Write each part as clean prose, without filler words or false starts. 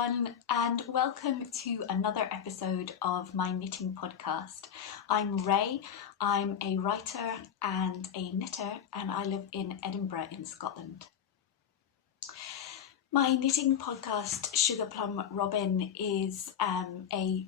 everyone, and welcome to another episode of my knitting podcast. I'm Ray, I'm a writer and a knitter, and I live in Edinburgh in Scotland. My knitting podcast, Sugar Plum Robin, is a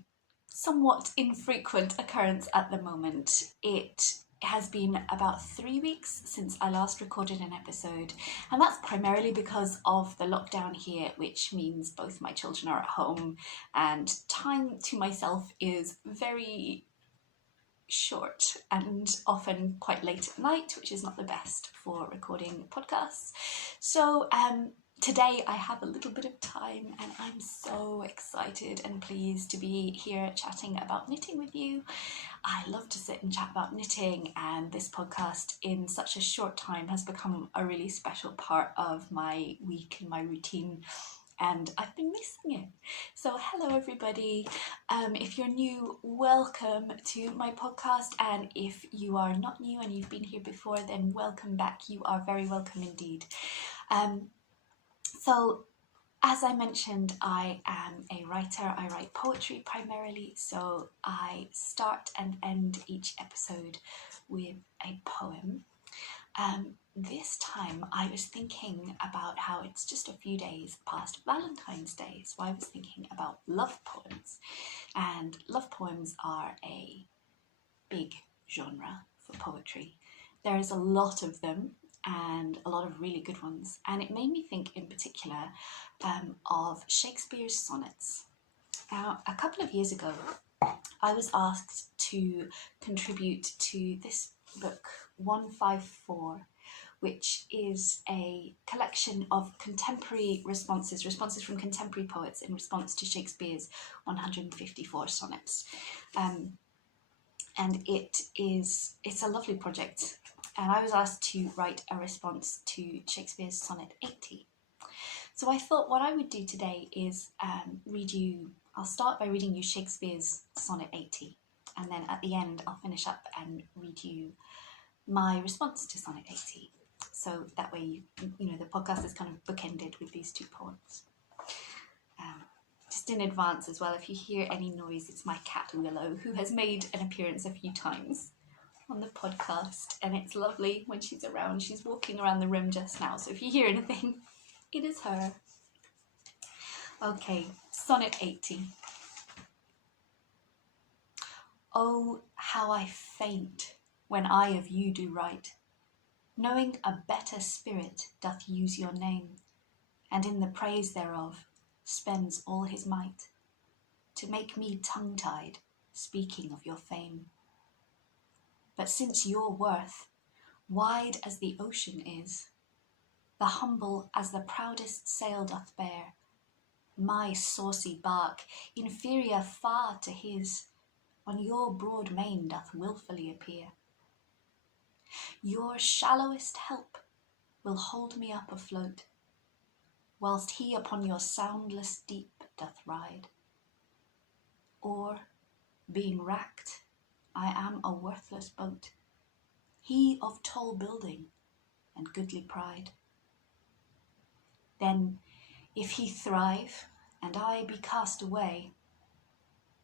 somewhat infrequent occurrence at the moment. It has been about 3 weeks since I last recorded an episode, and that's primarily because of the lockdown here, which means both my children are at home and time to myself is very short and often quite late at night, which is not the best for recording podcasts. So today I have a little bit of time and I'm so excited and pleased to be here chatting about knitting with you. I love to sit and chat about knitting, and this podcast in such a short time has become a really special part of my week and my routine, and I've been missing it. So hello everybody. If you're new, welcome to my podcast, and if you are not new and you've been here before, then welcome back. You are very welcome indeed. So as I mentioned, I am a writer. I write poetry primarily, so I start and end each episode with a poem. This time I was thinking about how it's just a few days past Valentine's Day, so I was thinking about love poems. And love poems are a big genre for poetry. There is a lot of them and a lot of really good ones. And it made me think in particular of Shakespeare's sonnets. Now, a couple of years ago, I was asked to contribute to this book, 154, which is a collection of contemporary responses from contemporary poets in response to Shakespeare's 154 sonnets. And it's a lovely project. And I was asked to write a response to Shakespeare's sonnet 80. So I thought what I would do today is I'll start by reading you Shakespeare's sonnet 80. And then at the end, I'll finish up and read you my response to sonnet 80. So that way, the podcast is kind of bookended with these two poems. Just in advance as well, if you hear any noise, it's my cat Willow, who has made an appearance a few times on the podcast, and it's lovely when she's around. She's walking around the room just now, so if you hear anything, it is her. Okay, sonnet 80. Oh, how I faint when I of you do write, knowing a better spirit doth use your name, and in the praise thereof spends all his might, to make me tongue-tied, speaking of your fame. But since your worth, wide as the ocean is, the humble as the proudest sail doth bear, my saucy bark, inferior far to his, on your broad main doth wilfully appear. Your shallowest help will hold me up afloat, whilst he upon your soundless deep doth ride. Or, being wracked, I am a worthless boat, he of tall building and goodly pride. Then, if he thrive, and I be cast away,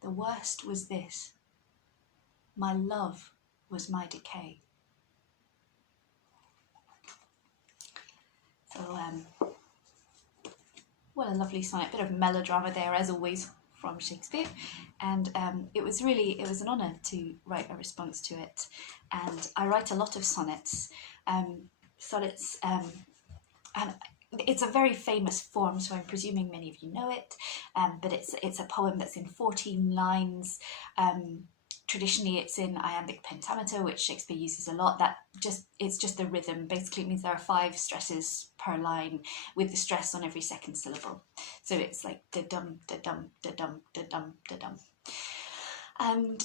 the worst was this, my love was my decay. So, what a lovely sonnet, bit of melodrama there as always from Shakespeare, and it was an honour to write a response to it. And I write a lot of sonnets, and it's a very famous form, so I'm presuming many of you know it, but it's a poem that's in 14 lines. Traditionally it's in iambic pentameter, which Shakespeare uses a lot. It's just the rhythm. Basically it means there are 5 stresses per line with the stress on every second syllable. So it's like da-dum, da-dum, da-dum, da-dum, da-dum. And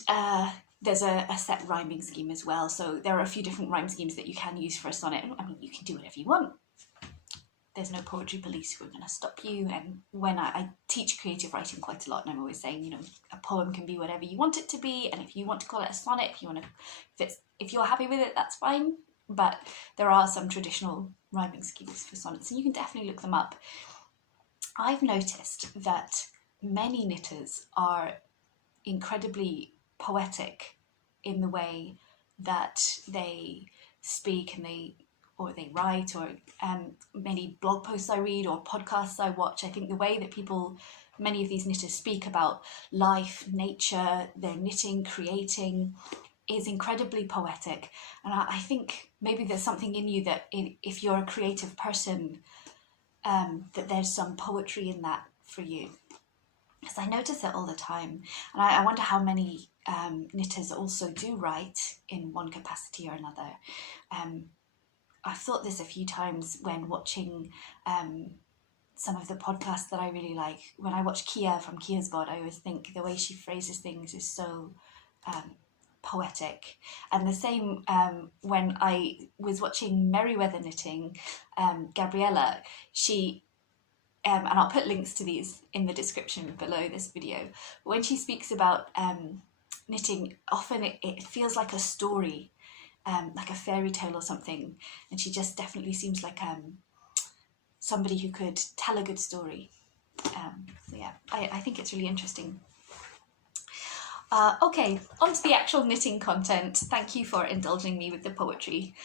there's a set rhyming scheme as well. So there are a few different rhyme schemes that you can use for a sonnet. I mean, you can do whatever you want. There's no poetry police who are going to stop you. And when I teach creative writing quite a lot, and I'm always saying, a poem can be whatever you want it to be. And if you want to call it a sonnet, if you're happy with it, that's fine. But there are some traditional rhyming schemes for sonnets, and you can definitely look them up. I've noticed that many knitters are incredibly poetic in the way that they speak and they write, or many blog posts I read or podcasts I watch. I think the way that many of these knitters speak about life, nature, their knitting, creating, is incredibly poetic. And I think maybe there's something in you that if you're a creative person, that there's some poetry in that for you. Because I notice it all the time. And I wonder how many knitters also do write in one capacity or another. I've thought this a few times when watching some of the podcasts that I really like. When I watch Kia from Kia's Bod, I always think the way she phrases things is so poetic. And the same when I was watching Merryweather Knitting, Gabriella, she, and I'll put links to these in the description below this video, when she speaks about knitting, often it feels like a story, like a fairy tale or something, and she just definitely seems like somebody who could tell a good story. So yeah, I think it's really interesting. Okay, on to the actual knitting content. Thank you for indulging me with the poetry.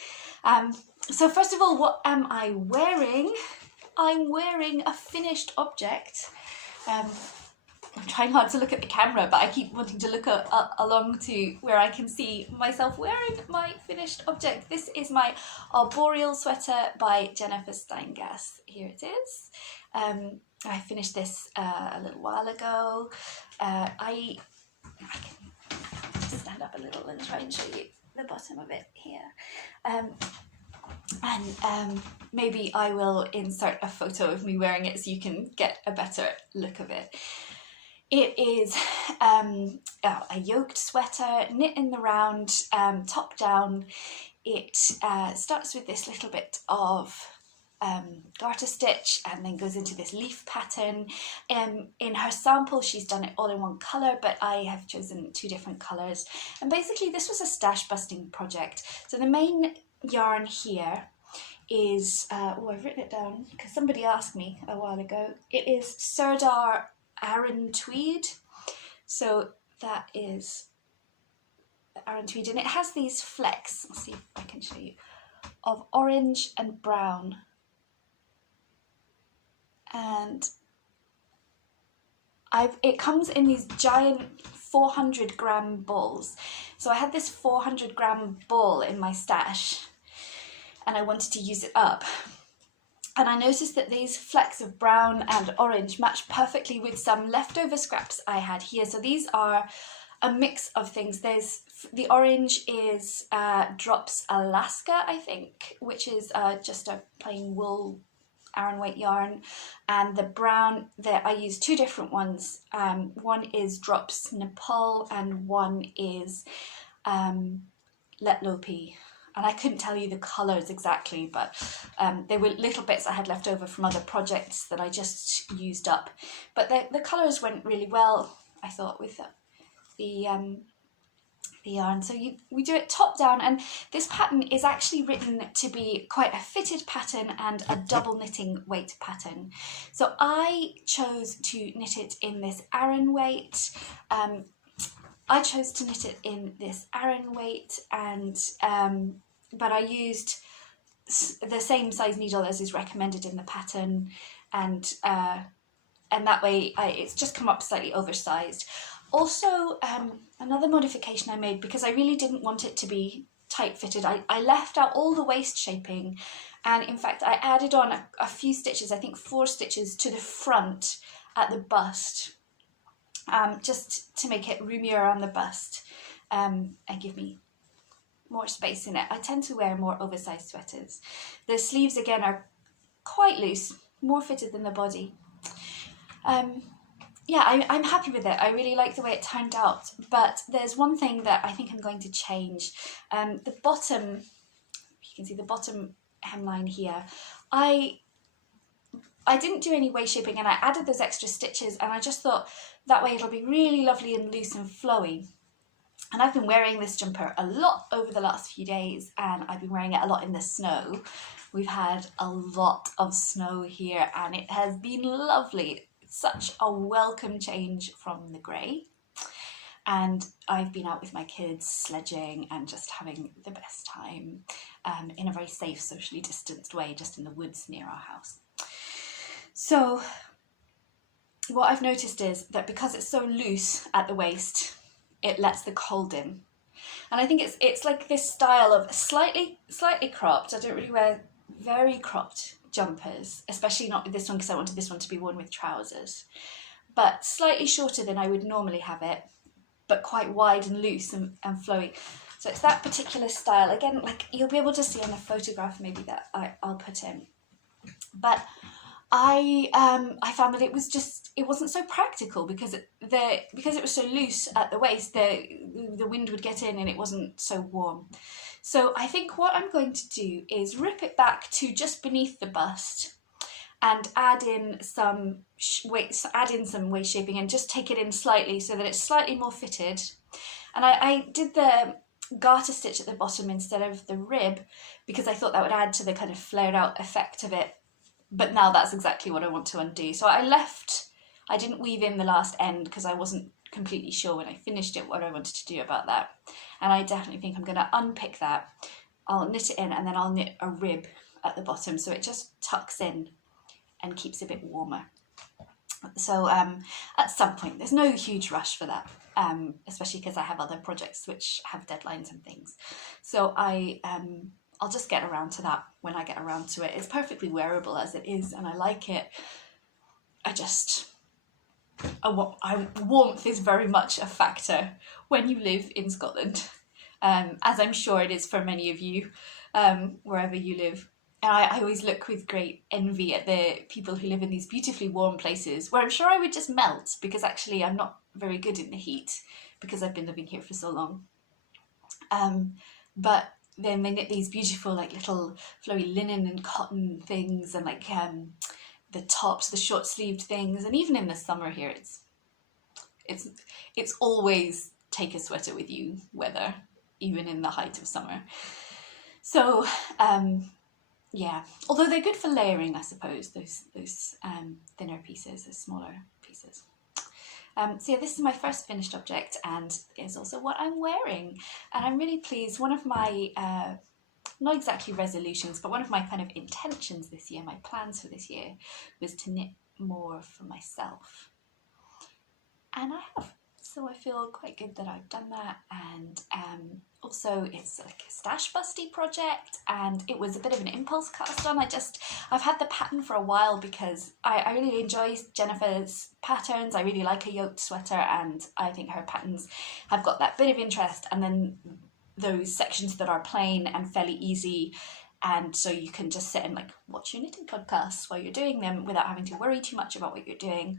So first of all, what am I wearing? I'm wearing a finished object. I'm trying hard to look at the camera, but I keep wanting to look along to where I can see myself wearing my finished object. This is my Arboreal sweater by Jennifer Steingass. Here it is. I finished this a little while ago. I can just stand up a little and try and show you the bottom of it here. And maybe I will insert a photo of me wearing it so you can get a better look of it. It is a yoked sweater, knit in the round, top down. It starts with this little bit of garter stitch and then goes into this leaf pattern. In her sample she's done it all in one colour, but I have chosen two different colours. And basically this was a stash busting project. So the main yarn here is, I've written it down because somebody asked me a while ago. It is Sirdar Aran Tweed. So that is Aran Tweed, and it has these flecks, I'll see if I can show you, of orange and brown. And it comes in these giant 400 gram balls. So I had this 400 gram ball in my stash and I wanted to use it up. And I noticed that these flecks of brown and orange match perfectly with some leftover scraps I had here. So these are a mix of things. The orange is Drops Alaska, I think, which is just a plain wool Aran weight yarn. And the brown, I use two different ones. One is Drops Nepal and one is Let Lopi. And I couldn't tell you the colours exactly, but they were little bits I had left over from other projects that I just used up. But the colours went really well, I thought, with the yarn. So we do it top down, and this pattern is actually written to be quite a fitted pattern and a double knitting weight pattern. So I chose to knit it in this Aran weight. I chose to knit it in this Aran weight, and but I used the same size needle as is recommended in the pattern, and that way it's just come up slightly oversized. Also, another modification I made, because I really didn't want it to be tight fitted, I left out all the waist shaping, and in fact I added on a few stitches, I think 4 stitches to the front at the bust, just to make it roomier around the bust and give me more space in it. I tend to wear more oversized sweaters. The sleeves again are quite loose, more fitted than the body. Yeah, I'm happy with it. I really like the way it turned out, but there's one thing that I think I'm going to change. The bottom, you can see the bottom hemline here, I didn't do any waist shaping, and I added those extra stitches, and I just thought that way it'll be really lovely and loose and flowy. And I've been wearing this jumper a lot over the last few days, and I've been wearing it a lot in the snow. We've had a lot of snow here and it has been lovely. It's such a welcome change from the grey. And I've been out with my kids sledging and just having the best time in a very safe, socially distanced way, just in the woods near our house. So what I've noticed is that because it's so loose at the waist, it lets the cold in. And I think it's like this style of slightly cropped. I don't really wear very cropped jumpers, especially not with this one because I wanted this one to be worn with trousers. But slightly shorter than I would normally have it, but quite wide and loose and flowy. So it's that particular style. Again, like you'll be able to see on the photograph maybe that I'll put in. But I found that it wasn't so practical because it was so loose at the waist, the wind would get in and it wasn't so warm. So I think what I'm going to do is rip it back to just beneath the bust and add in some waist shaping and just take it in slightly so that it's slightly more fitted. And I did the garter stitch at the bottom instead of the rib because I thought that would add to the kind of flared out effect of it. But now that's exactly what I want to undo. So I didn't weave in the last end because I wasn't completely sure when I finished it what I wanted to do about that. And I definitely think I'm going to unpick that. I'll knit it in and then I'll knit a rib at the bottom so it just tucks in and keeps a bit warmer. So at some point, there's no huge rush for that, especially because I have other projects which have deadlines and things. So I'll just get around to that when I get around to it. It's perfectly wearable as it is and I like it. Warmth is very much a factor when you live in Scotland, as I'm sure it is for many of you, wherever you live. And I always look with great envy at the people who live in these beautifully warm places where I'm sure I would just melt because actually I'm not very good in the heat because I've been living here for so long. But then they knit these beautiful like little flowy linen and cotton things and like the tops, the short sleeved things, and even in the summer here it's always take a sweater with you weather, even in the height of summer. So yeah, although they're good for layering, I suppose, those thinner pieces, those smaller pieces. So yeah, this is my first finished object and is also what I'm wearing. And I'm really pleased. One of my, not exactly resolutions, but one of my kind of intentions this year, my plans for this year, was to knit more for myself. And I have. So I feel quite good that I've done that. And also it's like a stash busty project and it was a bit of an impulse cast on. I've had the pattern for a while because I really enjoy Jennifer's patterns. I really like a yoked sweater and I think her patterns have got that bit of interest, and then those sections that are plain and fairly easy, and so you can just sit and like watch your knitting podcasts while you're doing them without having to worry too much about what you're doing.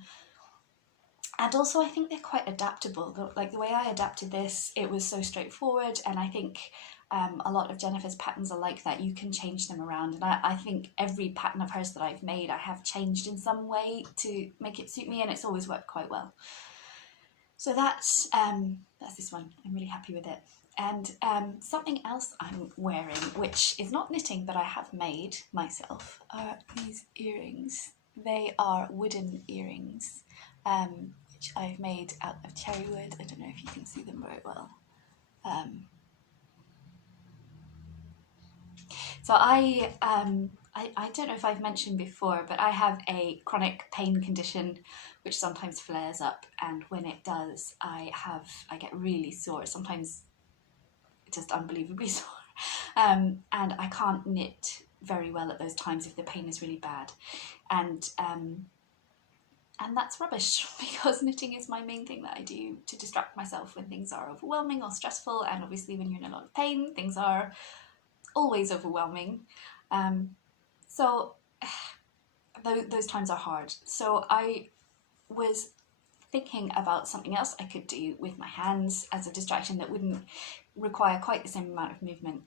And also I think they're quite adaptable. Like the way I adapted this, it was so straightforward, and I think a lot of Jennifer's patterns are like that. You can change them around, and I think every pattern of hers that I've made I have changed in some way to make it suit me, and it's always worked quite well. So that's this one. I'm really happy with it. And something else I'm wearing, which is not knitting but I have made myself, are these earrings. They are wooden earrings. Which I've made out of cherry wood. I don't know if you can see them very well. So I don't know if I've mentioned before, but I have a chronic pain condition which sometimes flares up, and when it does, I get really sore. Sometimes just unbelievably sore, and I can't knit very well at those times if the pain is really bad, and that's rubbish because knitting is my main thing that I do to distract myself when things are overwhelming or stressful, and obviously when you're in a lot of pain, things are always overwhelming. So those times are hard. So I was thinking about something else I could do with my hands as a distraction that wouldn't require quite the same amount of movement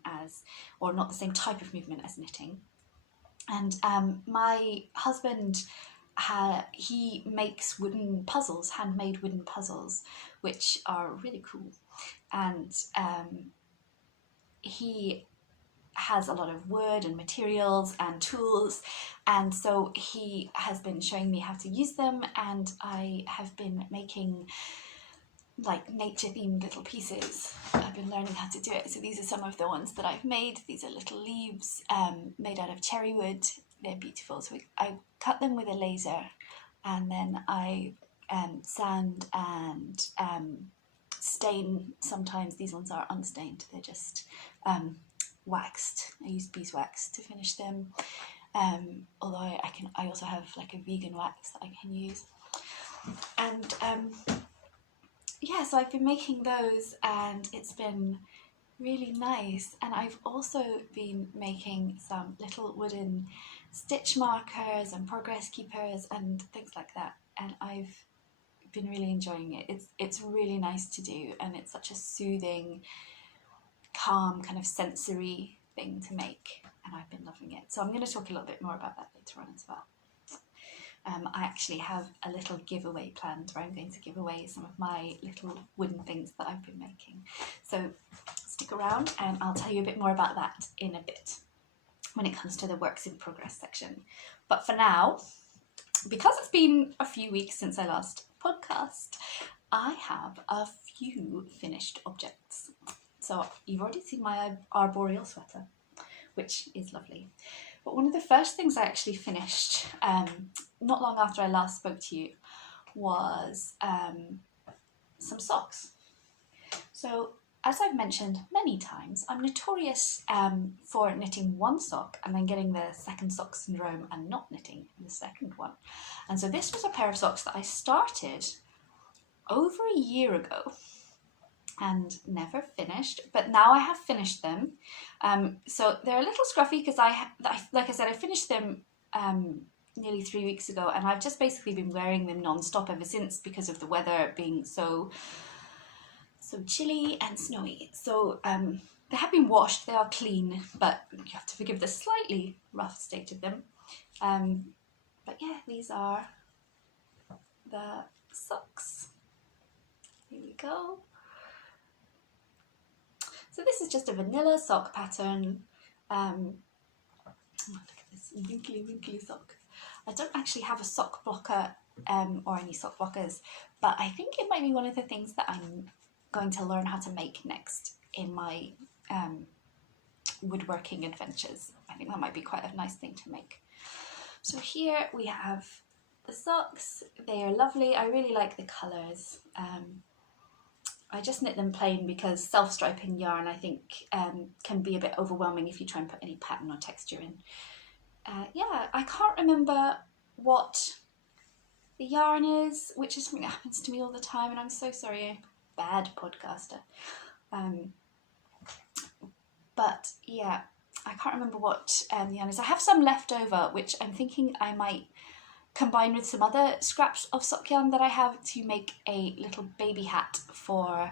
or not the same type of movement as knitting. And my husband, he makes wooden puzzles, handmade wooden puzzles, which are really cool. and he has a lot of wood and materials and tools, and so he has been showing me how to use them, and I have been making like nature themed little pieces. I've been learning how to do it. So these are some of the ones that I've made. These are little leaves made out of cherry wood. They're beautiful. So I cut them with a laser, and then I sand and stain. Sometimes these ones are unstained. They're just waxed. I use beeswax to finish them. Although I also have like a vegan wax that I can use. And yeah, so I've been making those, and it's been really nice. And I've also been making some little wooden stitch markers and progress keepers and things like that. And I've been really enjoying it. It's really nice to do, and it's such a soothing, calm, kind of sensory thing to make, and I've been loving it. So I'm going to talk a little bit more about that later on as well. I actually have a little giveaway planned where I'm going to give away some of my little wooden things that I've been making. So stick around and I'll tell you a bit more about that in a bit when it comes to the works in progress section. But for now, because it's been a few weeks since I last podcast, I have a few finished objects. So you've already seen my Arboreal sweater, which is lovely. But one of the first things I actually finished, not long after I last spoke to you, was some socks. So as I've mentioned many times, I'm notorious for knitting one sock and then getting the second sock syndrome and not knitting the second one. And so this was a pair of socks that I started over a year ago and never finished, but now I have finished them. So they're a little scruffy because like I said, I finished them nearly 3 weeks ago, and I've just basically been wearing them non-stop ever since because of the weather being so chilly and snowy. So they have been washed, they are clean, but you have to forgive the slightly rough state of them. But yeah, these are the socks. Here we go. So this is just a vanilla sock pattern. Oh, look at this winkly sock. I don't actually have a sock blocker or any sock blockers, but I think it might be one of the things that I'm going to learn how to make next in my woodworking adventures. I think that might be quite a nice thing to make. So here we have the socks. They are lovely. I really like the colours. I just knit them plain because self-striping yarn, I think, can be a bit overwhelming if you try and put any pattern or texture in. Yeah, I can't remember what the yarn is, which is something that happens to me all the time, and I'm so sorry, I'm a bad podcaster. But yeah, I can't remember what the yarn is. I have some left over, which I'm thinking I might combine with some other scraps of sock yarn that I have to make a little baby hat for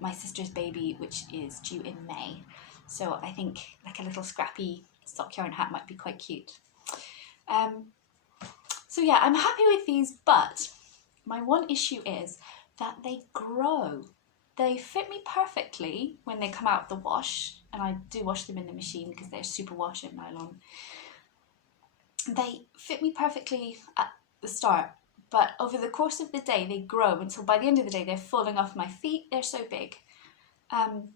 my sister's baby, which is due in May. So I think like a little scrappy sock yarn hat might be quite cute. So yeah, I'm happy with these, but my one issue is that they grow. They fit me perfectly when they come out of the wash, and I do wash them in the machine because they're super wash and nylon. They fit me perfectly at the start, but over the course of the day they grow until by the end of the day they're falling off my feet. They're so big. I'm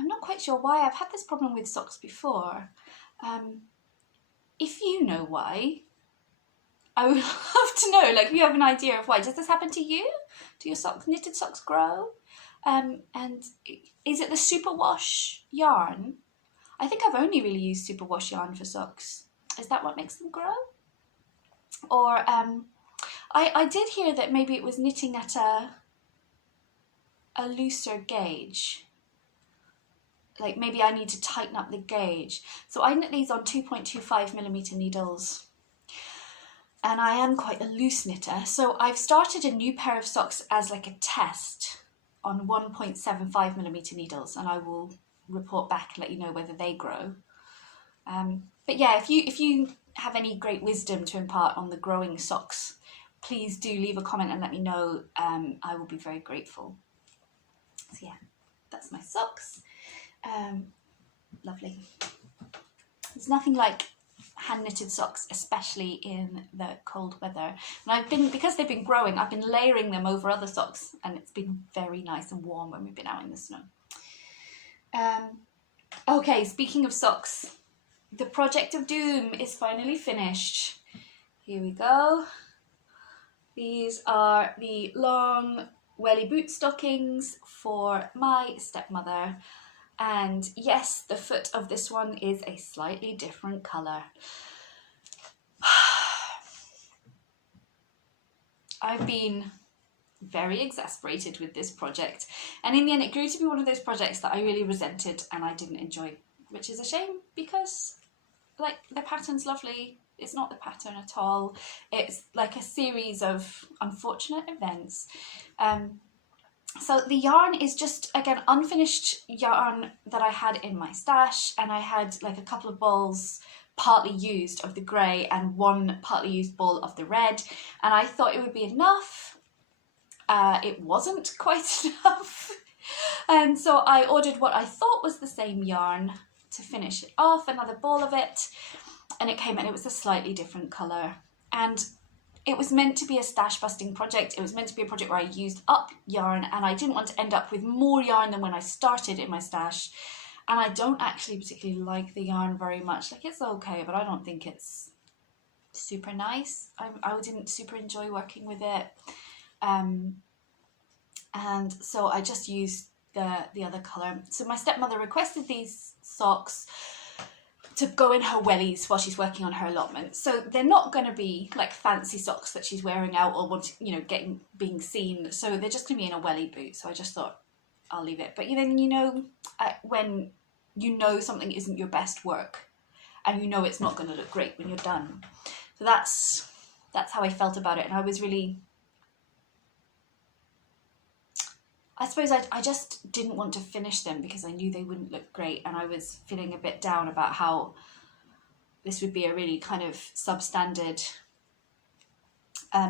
not quite sure why. I've had this problem with socks before. If you know why, I would love to know, like, if you have an idea of why. Does this happen to you? Do your knitted socks grow? And is it the superwash yarn? I think I've only really used superwash yarn for socks. Is that what makes them grow? Or I did hear that maybe it was knitting at a looser gauge. Like maybe I need to tighten up the gauge. So I knit these on 2.25mm needles. And I am quite a loose knitter. So I've started a new pair of socks as like a test on 1.75mm needles, and I will report back and let you know whether they grow. But yeah, if you have any great wisdom to impart on the growing socks, please do leave a comment and let me know. I will be very grateful. So yeah, that's my socks. Lovely. There's nothing like hand knitted socks, especially in the cold weather. And because they've been growing, I've been layering them over other socks, and it's been very nice and warm when we've been out in the snow. Okay, speaking of socks, the Project of Doom is finally finished. Here we go. These are the long welly boot stockings for my stepmother. And yes, the foot of this one is a slightly different colour. I've been very exasperated with this project, and in the end it grew to be one of those projects that I really resented and I didn't enjoy, which is a shame because like the pattern's lovely. It's not the pattern at all. It's like a series of unfortunate events. So the yarn is just, again, unfinished yarn that I had in my stash, and I had like a couple of balls partly used of the grey and one partly used ball of the red, and I thought it would be enough. It wasn't quite enough, and so I ordered what I thought was the same yarn to finish it off, another ball of it, and it came and it was a slightly different colour. And it was meant to be a stash busting project. It was meant to be a project where I used up yarn, and I didn't want to end up with more yarn than when I started in my stash. And I don't actually particularly like the yarn very much. Like, it's okay, but I don't think it's super nice. I didn't super enjoy working with it. And so I just used the other colour. So my stepmother requested these socks to go in her wellies while she's working on her allotment. So they're not going to be like fancy socks that she's wearing out or being seen. So they're just going to be in a welly boot. So I just thought I'll leave it. But then when you know something isn't your best work, and you know it's not going to look great when you're done. So that's how I felt about it, and I was really. I suppose I just didn't want to finish them because I knew they wouldn't look great, and I was feeling a bit down about how this would be a really kind of substandard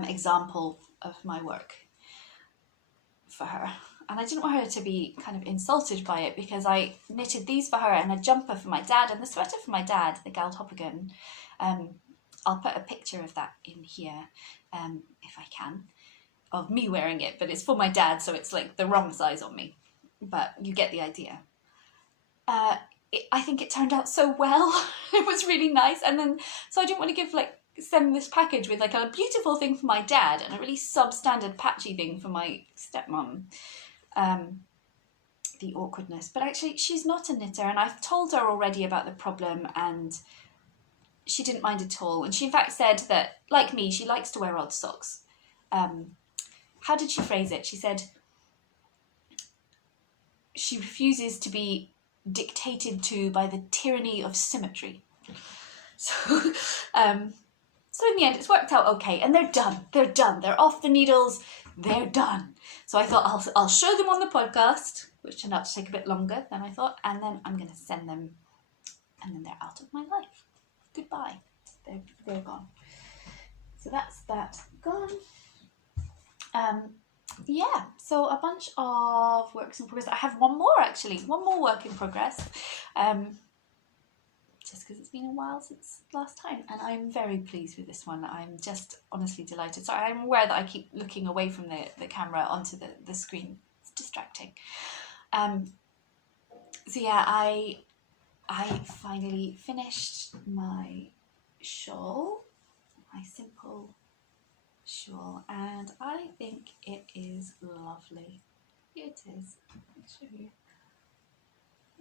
example of my work for her. And I didn't want her to be kind of insulted by it, because I knitted these for her and a jumper for my dad and the sweater for my dad, the Galdhoppigan. I'll put a picture of that in here if I can, of me wearing it, but it's for my dad, so it's like the wrong size on me, but you get the idea. I think it turned out so well. It was really nice, and then so I didn't want to send this package with like a beautiful thing for my dad and a really substandard patchy thing for my stepmom. The awkwardness, but actually she's not a knitter, and I've told her already about the problem, and she didn't mind at all. And she in fact said that, like me, she likes to wear odd socks. How did she phrase it? She said she refuses to be dictated to by the tyranny of symmetry. So in the end, it's worked out okay, and they're done. They're done. They're off the needles. They're done. So I thought I'll show them on the podcast, which turned out to take a bit longer than I thought, and then I'm going to send them, and then they're out of my life. Goodbye. They're gone. So that's that gone. Yeah, so a bunch of works in progress. I have one more work in progress, just because it's been a while since last time, and I'm very pleased with this one. I'm just honestly delighted. Sorry, I'm aware that I keep looking away from the camera onto the screen. It's distracting. So yeah, I finally finished my shawl, my simple shawl, and I think it is lovely. Here it is. I'll show you.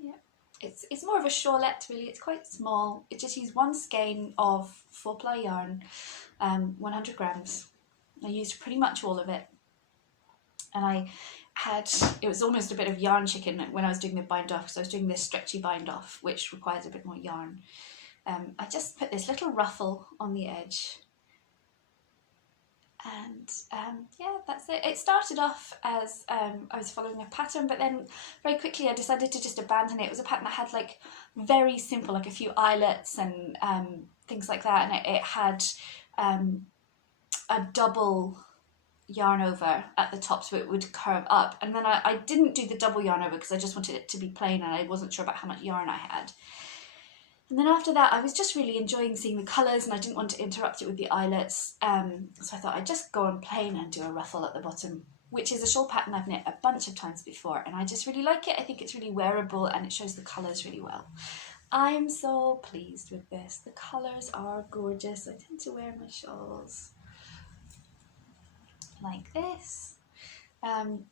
Yeah, it's more of a shawlette really. It's quite small. It just used one skein of 4-ply yarn, 100 grams. I used pretty much all of it, and it was almost a bit of yarn chicken when I was doing the bind off, so I was doing this stretchy bind off, which requires a bit more yarn. I just put this little ruffle on the edge. And yeah, that's it. It started off as I was following a pattern, but then very quickly I decided to just abandon it. It was a pattern that had like very simple, like a few eyelets and things like that, and it had a double yarn over at the top so it would curve up, and then I didn't do the double yarn over because I just wanted it to be plain and I wasn't sure about how much yarn I had. And then after that I was just really enjoying seeing the colours and I didn't want to interrupt it with the eyelets, so I thought I'd just go on plain and do a ruffle at the bottom, which is a shawl pattern I've knit a bunch of times before and I just really like it. I think it's really wearable and it shows the colours really well. I'm so pleased with this. The colours are gorgeous. I tend to wear my shawls like this, and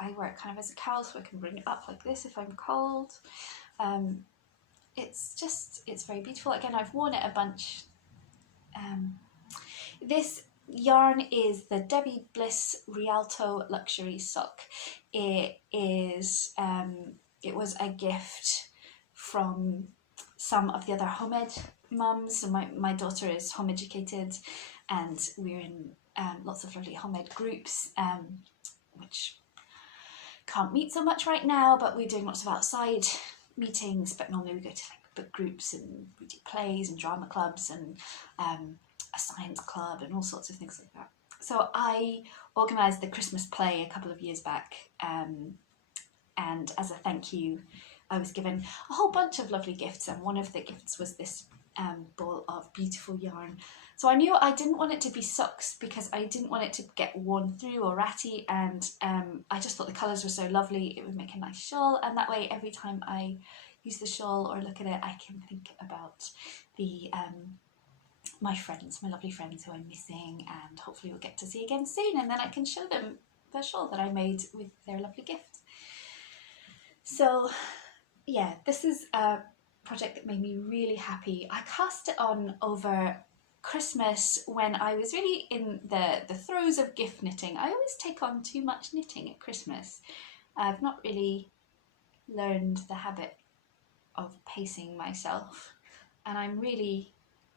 I wear it kind of as a cowl so I can bring it up like this if I'm cold. It's very beautiful. Again, I've worn it a bunch. This yarn is the Debbie Bliss Rialto Luxury Sock. It was a gift from some of the other home ed mums. So my daughter is home educated and we're in lots of lovely home ed groups, which can't meet so much right now, but we're doing lots of outside meetings, but normally we go to like book groups and we do plays and drama clubs and a science club and all sorts of things like that. So I organised the Christmas play a couple of years back, and as a thank you I was given a whole bunch of lovely gifts, and one of the gifts was this ball of beautiful yarn. So I knew I didn't want it to be socks because I didn't want it to get worn through or ratty, and I just thought the colours were so lovely it would make a nice shawl, and that way every time I use the shawl or look at it I can think about the my friends, my lovely friends who I'm missing, and hopefully we'll get to see again soon, and then I can show them the shawl that I made with their lovely gift. So yeah, this is a project that made me really happy. I cast it on over Christmas when I was really in the throes of gift knitting. I always take on too much knitting at Christmas. I've not really learned the habit of pacing myself, and I'm really,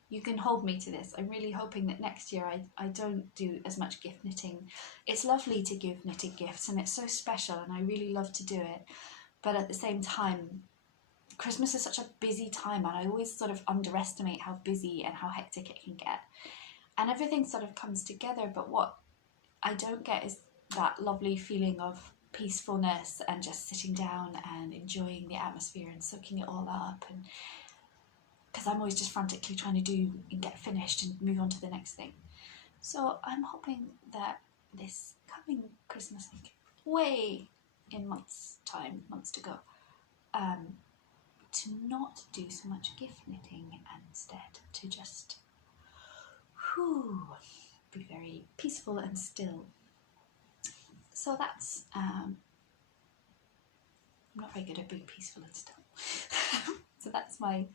you can hold me to this, I'm really hoping that next year I don't do as much gift knitting. It's lovely to give knitted gifts and it's so special and I really love to do it, but at the same time Christmas is such a busy time and I always sort of underestimate how busy and how hectic it can get, and everything sort of comes together, but what I don't get is that lovely feeling of peacefulness and just sitting down and enjoying the atmosphere and soaking it all up, and because I'm always just frantically trying to do and get finished and move on to the next thing. So I'm hoping that this coming Christmas, like way in months to go, to not do so much gift knitting and instead to just be very peaceful and still. So that's, I'm not very good at being peaceful and still. So that's my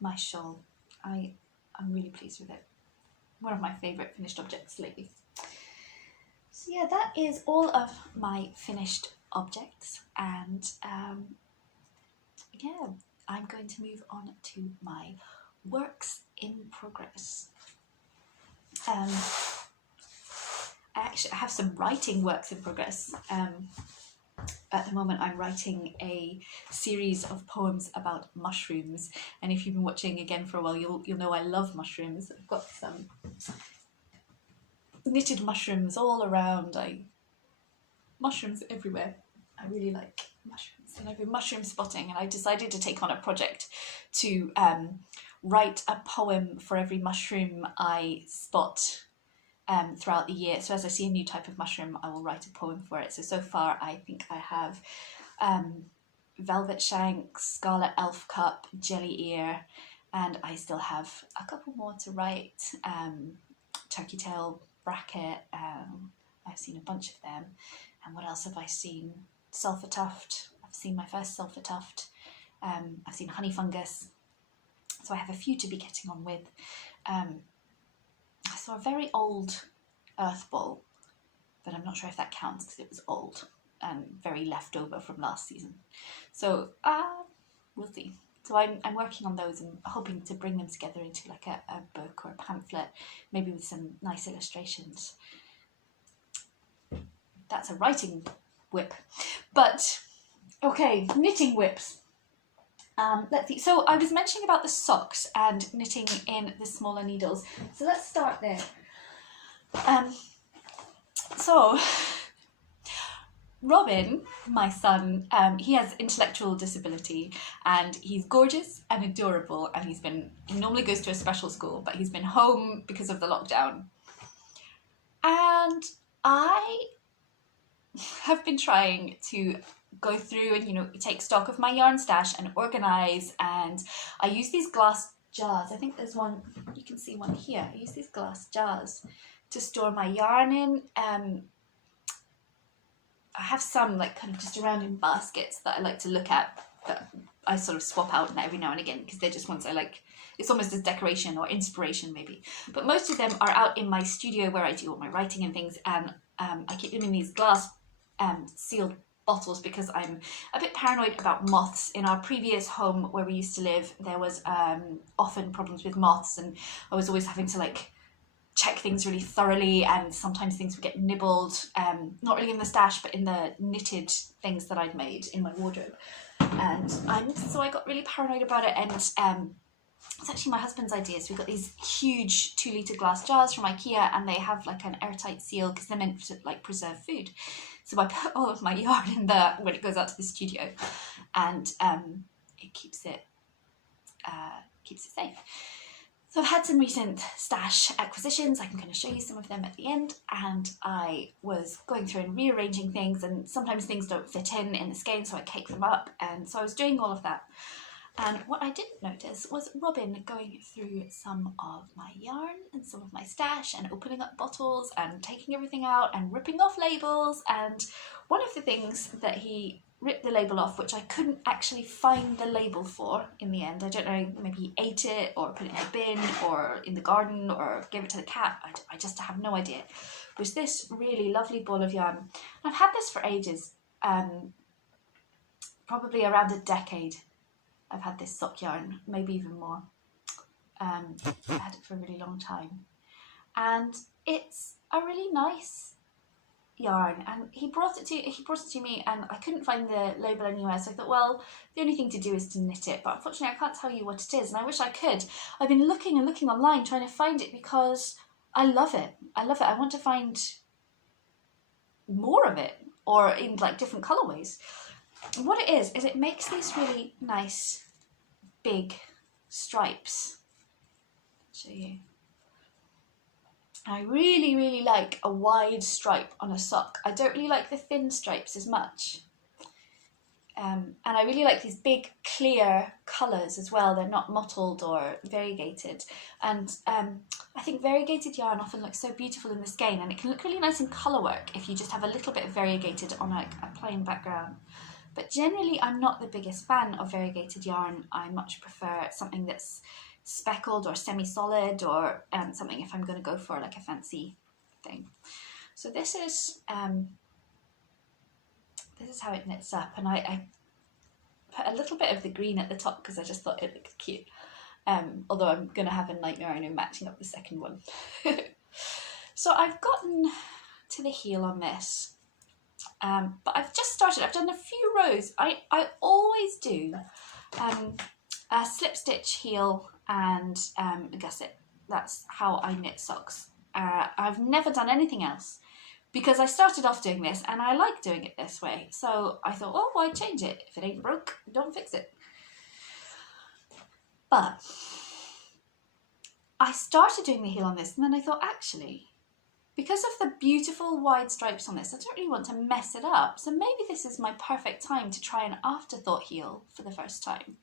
my shawl. I'm really pleased with it. One of my favourite finished objects lately. So yeah, that is all of my finished objects, and yeah, I'm going to move on to my works in progress. I have some writing works in progress. At the moment I'm writing a series of poems about mushrooms, and if you've been watching again for a while you'll know I love mushrooms. I've got some knitted mushrooms all around. Mushrooms everywhere. I really like mushrooms and I've been mushroom spotting, and I decided to take on a project to write a poem for every mushroom I spot throughout the year. So as I see a new type of mushroom, I will write a poem for it. So far I think I have velvet shank, scarlet elf cup, jelly ear, and I still have a couple more to write. Turkey tail bracket, I've seen a bunch of them. And what else have I seen? Sulphur tuft, I've seen my first sulphur tuft. I've seen honey fungus. So I have a few to be getting on with. I saw a very old earth ball, but I'm not sure if that counts because it was old and very leftover from last season. So we'll see. So I'm working on those and hoping to bring them together into like a book or a pamphlet, maybe with some nice illustrations. That's a writing whip. But okay, knitting whips. Let's see. So I was mentioning about the socks and knitting in the smaller needles. So let's start there. So Robin, my son, he has intellectual disability and he's gorgeous and adorable, and he normally goes to a special school, but he's been home because of the lockdown. And I have been trying to go through and, take stock of my yarn stash and organise, and I use these glass jars. I think there's one, you can see one here. I use these glass jars to store my yarn in. I have some kind of just around in baskets that I like to look at, that I sort of swap out every now and again because they're just ones I like. It's almost as decoration or inspiration maybe. But most of them are out in my studio where I do all my writing and things, and I keep them in these glass sealed bottles because I'm a bit paranoid about moths. In our previous home where we used to live, there was often problems with moths, and I was always having to check things really thoroughly, and sometimes things would get nibbled, not really in the stash but in the knitted things that I'd made in my wardrobe, and so I got really paranoid about it. And it's actually my husband's idea. So we got these huge 2-litre glass jars from IKEA, and they have an airtight seal because they're meant to preserve food. So I put all of my yarn in there when it goes out to the studio, and it keeps it safe. So I've had some recent stash acquisitions. I'm going to show you some of them at the end, and I was going through and rearranging things, and sometimes things don't fit in the skein, so I cake them up, and so I was doing all of that. And what I didn't notice was Robin going through some of my yarn and some of my stash and opening up bottles and taking everything out and ripping off labels. And one of the things that he ripped the label off, which I couldn't actually find the label for in the end. I don't know, maybe he ate it or put it in a bin or in the garden or gave it to the cat. I just have no idea. It was this really lovely ball of yarn. And I've had this for ages, probably around a decade. I've had this sock yarn, maybe even more. I've had it for a really long time. And it's a really nice yarn, and he brought it to me, and I couldn't find the label anywhere, so I thought, well, the only thing to do is to knit it, but unfortunately I can't tell you what it is, and I wish I could. I've been looking and looking online trying to find it because I love it. I want to find more of it, or in different colorways. What it is it makes these really nice big stripes. I'll show you. I really, really like a wide stripe on a sock. I don't really like the thin stripes as much. And I really like these big, clear colours as well. They're not mottled or variegated. And I think variegated yarn often looks so beautiful in the skein, and it can look really nice in colour work if you just have a little bit of variegated on a plain background. But generally, I'm not the biggest fan of variegated yarn. I much prefer something that's speckled or semi-solid, or something if I'm going to go for a fancy thing. So this is how it knits up, and I put a little bit of the green at the top because I just thought it looked cute. Although I'm going to have a nightmare, I know, matching up the second one. So I've gotten to the heel on this. But I've just started. I've done a few rows. I always do a slip stitch heel and a gusset. That's how I knit socks. I've never done anything else because I started off doing this and I like doing it this way. So I thought, oh, why change it? If it ain't broke, don't fix it. But I started doing the heel on this, and then I thought, actually, because of the beautiful wide stripes on this, I don't really want to mess it up. So maybe this is my perfect time to try an afterthought heel for the first time.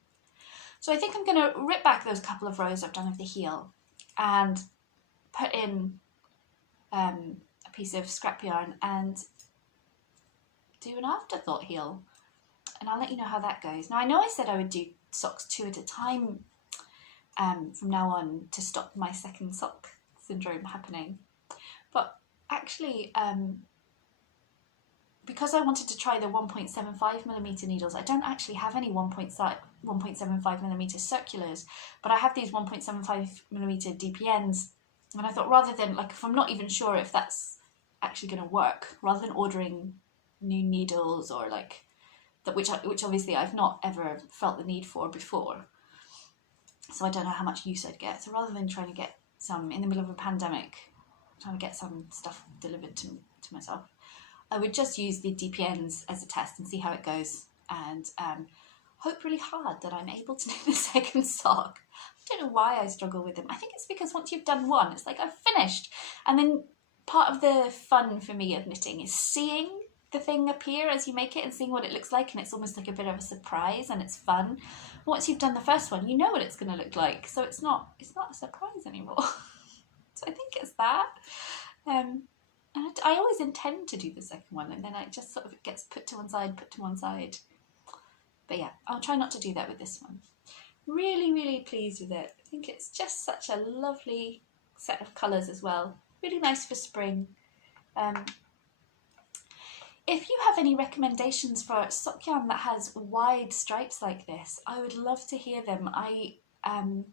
So I think I'm going to rip back those couple of rows I've done of the heel and put in a piece of scrap yarn and do an afterthought heel. And I'll let you know how that goes. Now, I know I said I would do socks 2 at a time from now on to stop my second sock syndrome happening. But actually, because I wanted to try the 1.75mm needles, I don't actually have any 1.75mm circulars, but I have these 1.75mm DPNs, and I thought, rather than, if I'm not even sure if that's actually going to work, rather than ordering new needles or which obviously I've not ever felt the need for before. So I don't know how much use I'd get. So rather than trying to get some in the middle of a pandemic, trying to get some stuff delivered to myself, I would just use the DPNs as a test and see how it goes, and hope really hard that I'm able to do the second sock. I don't know why I struggle with them. I think it's because once you've done one, it's like I've finished. And then part of the fun for me of knitting is seeing the thing appear as you make it and seeing what it looks like, and it's almost like a bit of a surprise, and it's fun. Once you've done the first one, you know what it's going to look like, so it's not a surprise anymore. So I think it's that. And I always intend to do the second one, and then it just sort of gets put to one side. But yeah, I'll try not to do that with this one. Really, really pleased with it. I think it's just such a lovely set of colours as well. Really nice for spring. If you have any recommendations for sock yarn that has wide stripes like this, I would love to hear them. I don't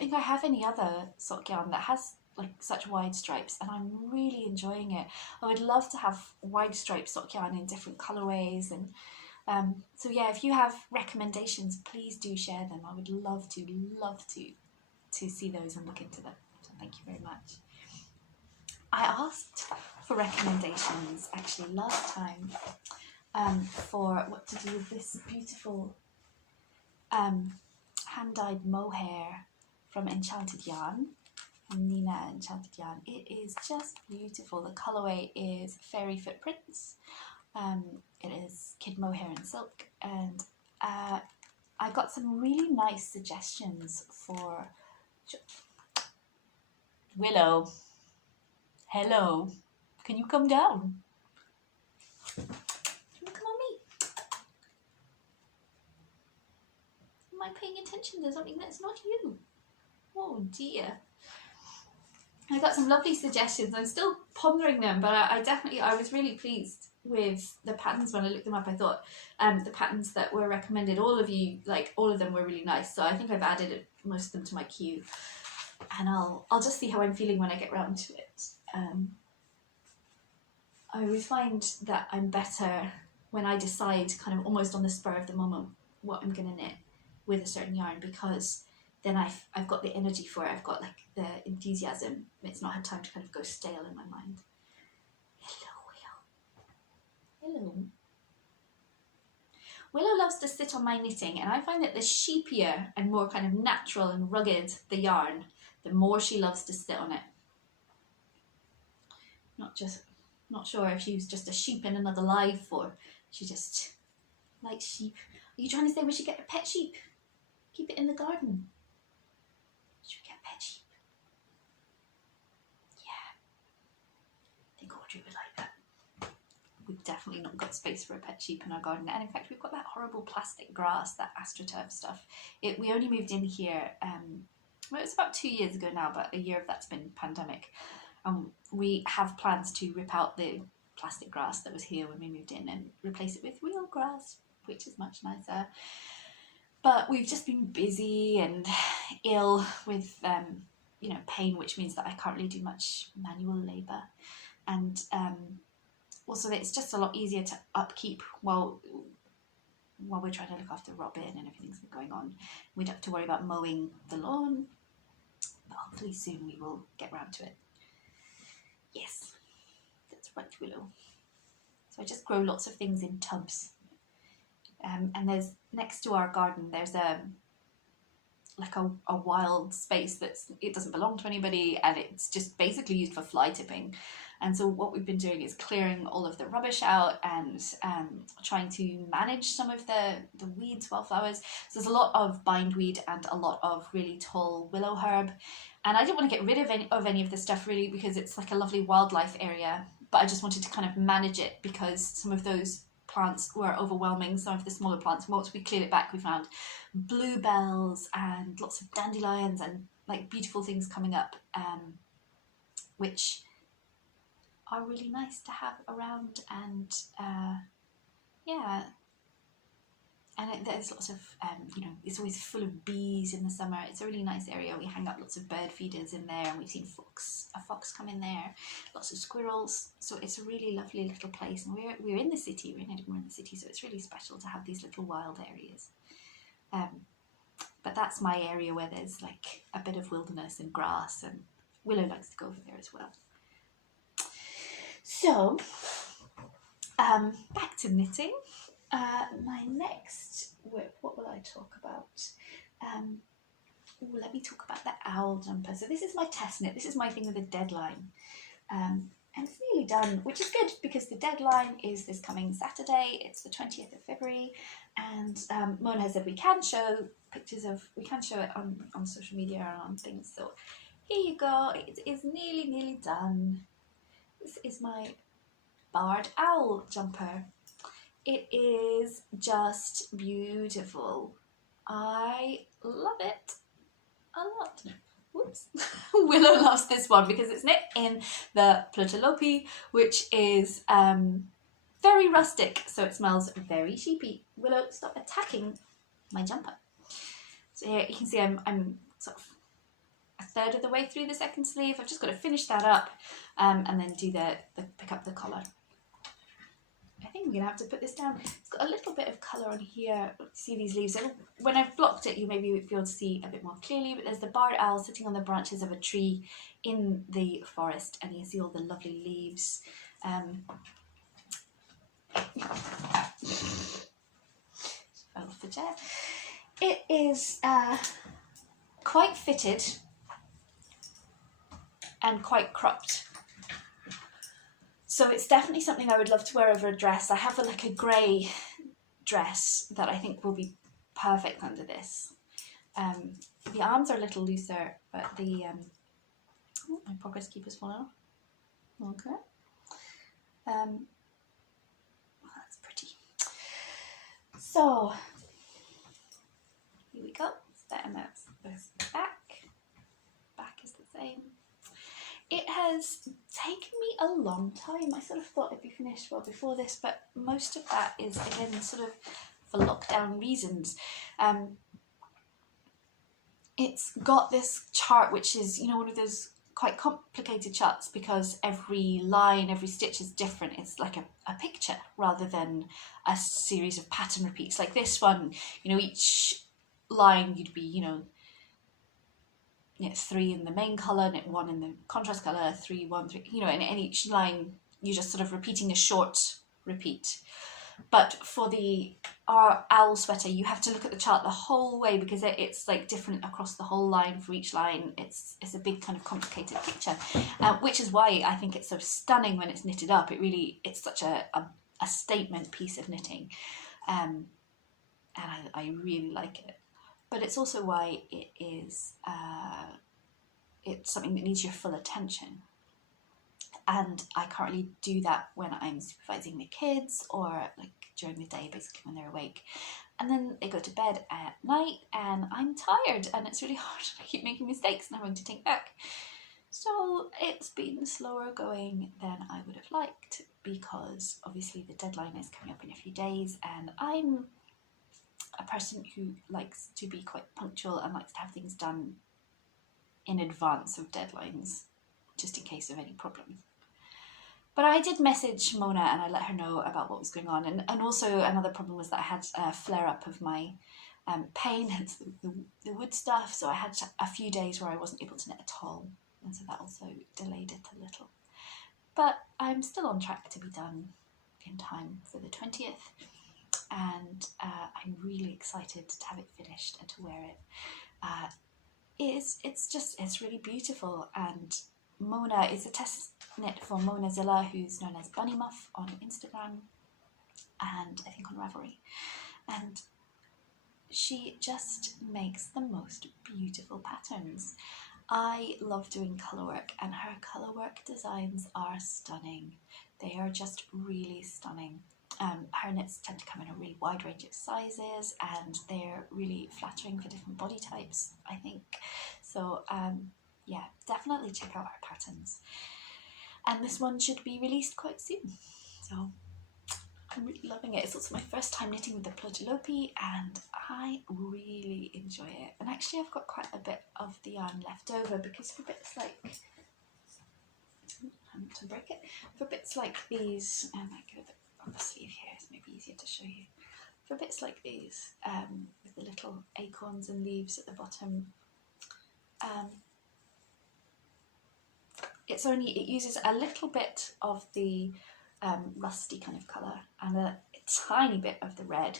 think I have any other sock yarn that has like such wide stripes, and I'm really enjoying it. I would love to have wide stripe sock yarn in different colourways, and so yeah, if you have recommendations, please do share them. I would love to see those and look into them. So thank you very much. I asked for recommendations actually last time for what to do with this beautiful hand-dyed mohair from Enchanted Yarn, from Nina Enchanted Yarn. It is just beautiful. The colourway is Fairy Footprints. It is kid mohair and silk, and I got some really nice suggestions for Willow. Hello, can you come down? Can you come on me? Am I paying attention to something that's not you? Oh dear. I got some lovely suggestions. I'm still pondering them, but I was really pleased with the patterns when I looked them up. I thought the patterns that were recommended, all of them were really nice. So I think I've added most of them to my queue, and I'll just see how I'm feeling when I get round to it. I always find that I'm better when I decide kind of almost on the spur of the moment what I'm going to knit with a certain yarn, because then I've got the energy for it, I've got like the enthusiasm. It's not had time to kind of go stale in my mind. Hello, Willow. Hello. Willow loves to sit on my knitting, and I find that the sheepier and more kind of natural and rugged the yarn, the more she loves to sit on it. Not sure if she was just a sheep in another life, or she just likes sheep. Are you trying to say we should get a pet sheep? Keep it in the garden. Should we get a pet sheep? Yeah. I think Audrey would like that. We've definitely not got space for a pet sheep in our garden. And in fact, we've got that horrible plastic grass, that AstroTurf stuff. We only moved in here, well, it's about 2 years ago now, but a year of that's been pandemic. We have plans to rip out the plastic grass that was here when we moved in and replace it with real grass, which is much nicer. But we've just been busy and ill with, pain, which means that I can't really do much manual labour. And also it's just a lot easier to upkeep while we're trying to look after Robin and everything's going on. We don't have to worry about mowing the lawn, but hopefully soon we will get round to it. Yes, that's right, Willow. So I just grow lots of things in tubs. And there's, next to our garden, there's a wild space it doesn't belong to anybody, and it's just basically used for fly tipping. And so what we've been doing is clearing all of the rubbish out and trying to manage some of the weeds, wildflowers. So there's a lot of bindweed and a lot of really tall willow herb. And I didn't want to get rid of any of the stuff really, because it's like a lovely wildlife area, but I just wanted to kind of manage it because some of those plants were overwhelming some of the smaller plants. Once we cleared it back, we found bluebells and lots of dandelions and like beautiful things coming up, which are really nice to have around. And yeah, and and there's lots of, it's always full of bees in the summer. It's a really nice area. We hang up lots of bird feeders in there, and we've seen a fox come in there, lots of squirrels. So it's a really lovely little place. And we're in the city, we're in Edinburgh in the city, so it's really special to have these little wild areas. But that's my area where there's like a bit of wilderness and grass, and Willow likes to go over there as well. So, back to knitting. My next whip, what will I talk about? Let me talk about the owl jumper. So this is my test knit. This is my thing with a deadline. And it's nearly done, which is good because the deadline is this coming Saturday. It's the 20th of February. And Mona has said we can show it on social media and on things. So here you go. It is nearly done. This is my barred owl jumper. It is just beautiful. I love it a lot. Whoops. Willow loves this one because it's knit in the Plutalope, which is very rustic, so it smells very sheepy. Willow, stop attacking my jumper. So here you can see I'm sort of a third of the way through the second sleeve. I've just got to finish that up and then do the pick up the collar. I think I'm going to have to put this down. It's got a little bit of colour on here. See these leaves? When I've blocked it, you maybe be able to see a bit more clearly, but there's the barred owl sitting on the branches of a tree in the forest, and you see all the lovely leaves. Fell off the chair. It is quite fitted and quite cropped. So it's definitely something I would love to wear over a dress. I have a grey dress that I think will be perfect under this. The arms are a little looser, but the my progress keeper's fallen off. Okay. That's pretty. So here we go. And that's this back. Back is the same. It has taken me a long time. I sort of thought it'd be finished well before this, but most of that is again sort of for lockdown reasons. It's got this chart which is, one of those quite complicated charts because every line, every stitch is different. It's like a picture rather than a series of pattern repeats. Like this one, each line you'd be, knit 3 in the main colour, knit 1 in the contrast colour, 3, 1, 3, and in each line you're just sort of repeating a short repeat. But for our owl sweater, you have to look at the chart the whole way because it's like different across the whole line for each line. It's a big kind of complicated picture, which is why I think it's so stunning when it's knitted up. It's such a statement piece of knitting, and I really like it. But it's also why it is it's something that needs your full attention. And I currently do that when I'm supervising the kids or during the day, basically when they're awake. And then they go to bed at night and I'm tired and it's really hard. I keep making mistakes and having to think back. So it's been slower going than I would have liked because obviously the deadline is coming up in a few days and I'm a person who likes to be quite punctual and likes to have things done in advance of deadlines, just in case of any problems. But I did message Mona and I let her know about what was going on. And also another problem was that I had a flare-up of my pain, hence the wood stuff. So I had a few days where I wasn't able to knit at all. And so that also delayed it a little. But I'm still on track to be done in time for the 20th. And I'm really excited to have it finished and to wear it. It's really beautiful, and Mona is a test knit for Mona Zilla, who's known as Bunny Muff on Instagram and I think on Ravelry, and she just makes the most beautiful patterns. I love doing colour work and her colour work designs are stunning. They are just really stunning. Her knits tend to come in a really wide range of sizes and they're really flattering for different body types, I think. So yeah, definitely check out her patterns. And this one should be released quite soon. So I'm really loving it. It's also my first time knitting with the Plötulopi and I really enjoy it. And actually I've got quite a bit of the yarn left over because for bits like, to break it, for bits like these, and I get a bit on the sleeve here, it's maybe easier to show you. For bits like these, with the little acorns and leaves at the bottom, it uses a little bit of the rusty kind of colour and a tiny bit of the red,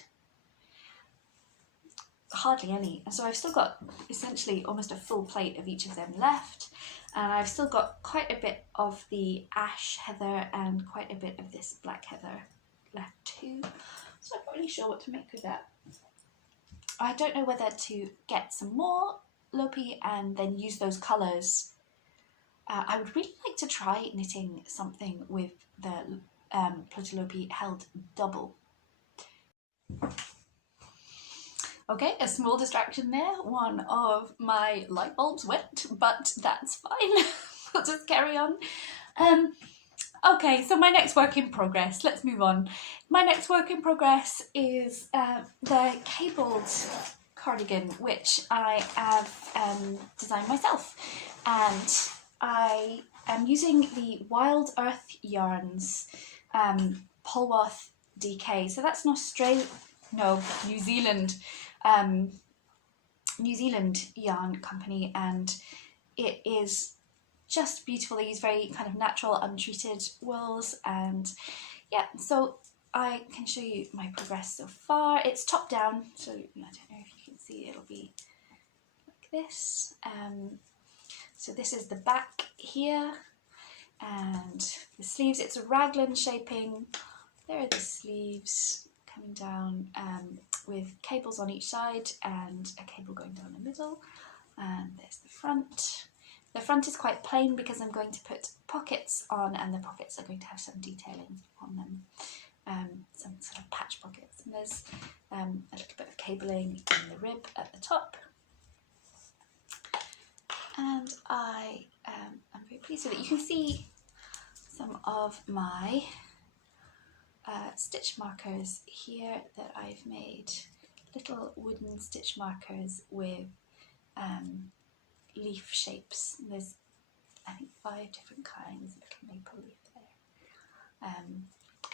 hardly any. And so I've still got essentially almost a full plate of each of them left, and I've still got quite a bit of the ash heather and quite a bit of this black heather left too. So I'm not really sure what to make with that. I don't know whether to get some more Lopi and then use those colours. I would really like to try knitting something with the Plötulopi held double. Okay, a small distraction there. One of my light bulbs went, but that's fine. We'll just carry on. Okay, so my next work in progress, let's move on. My next work in progress is the cabled cardigan, which I have designed myself. And I am using the Wild Earth Yarns Polwarth DK. So that's an New Zealand yarn company, and it is just beautiful. They use very kind of natural, untreated wools, and yeah, so I can show you my progress so far. It's top down, so I don't know if you can see, it'll be like this. So this is the back here, and the sleeves, it's a raglan shaping. There are the sleeves coming down with cables on each side and a cable going down the middle, and there's the front. The front is quite plain because I'm going to put pockets on, and the pockets are going to have some detailing on them, some sort of patch pockets. And there's a little bit of cabling in the rib at the top. And I am very pleased with it. You can see some of my stitch markers here that I've made, little wooden stitch markers with leaf shapes. There's, I think, 5 different kinds, little maple leaf there.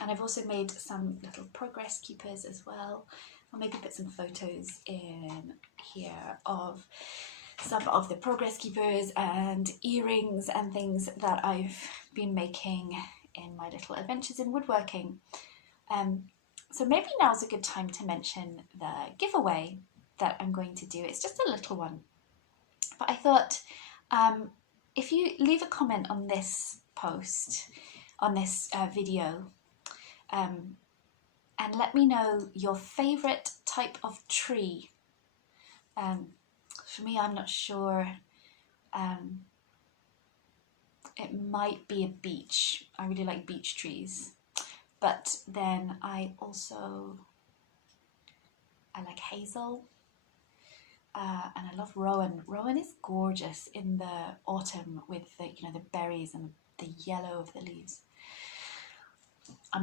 And I've also made some little progress keepers as well. I'll maybe put some photos in here of some of the progress keepers and earrings and things that I've been making in my little adventures in woodworking. So maybe now's a good time to mention the giveaway that I'm going to do. It's just a little one. But I thought if you leave a comment on this post, on this video, and let me know your favourite type of tree. For me, I'm not sure. It might be a beech. I really like beech trees. But then I like hazel. And I love rowan. Rowan is gorgeous in the autumn with the berries and the yellow of the leaves.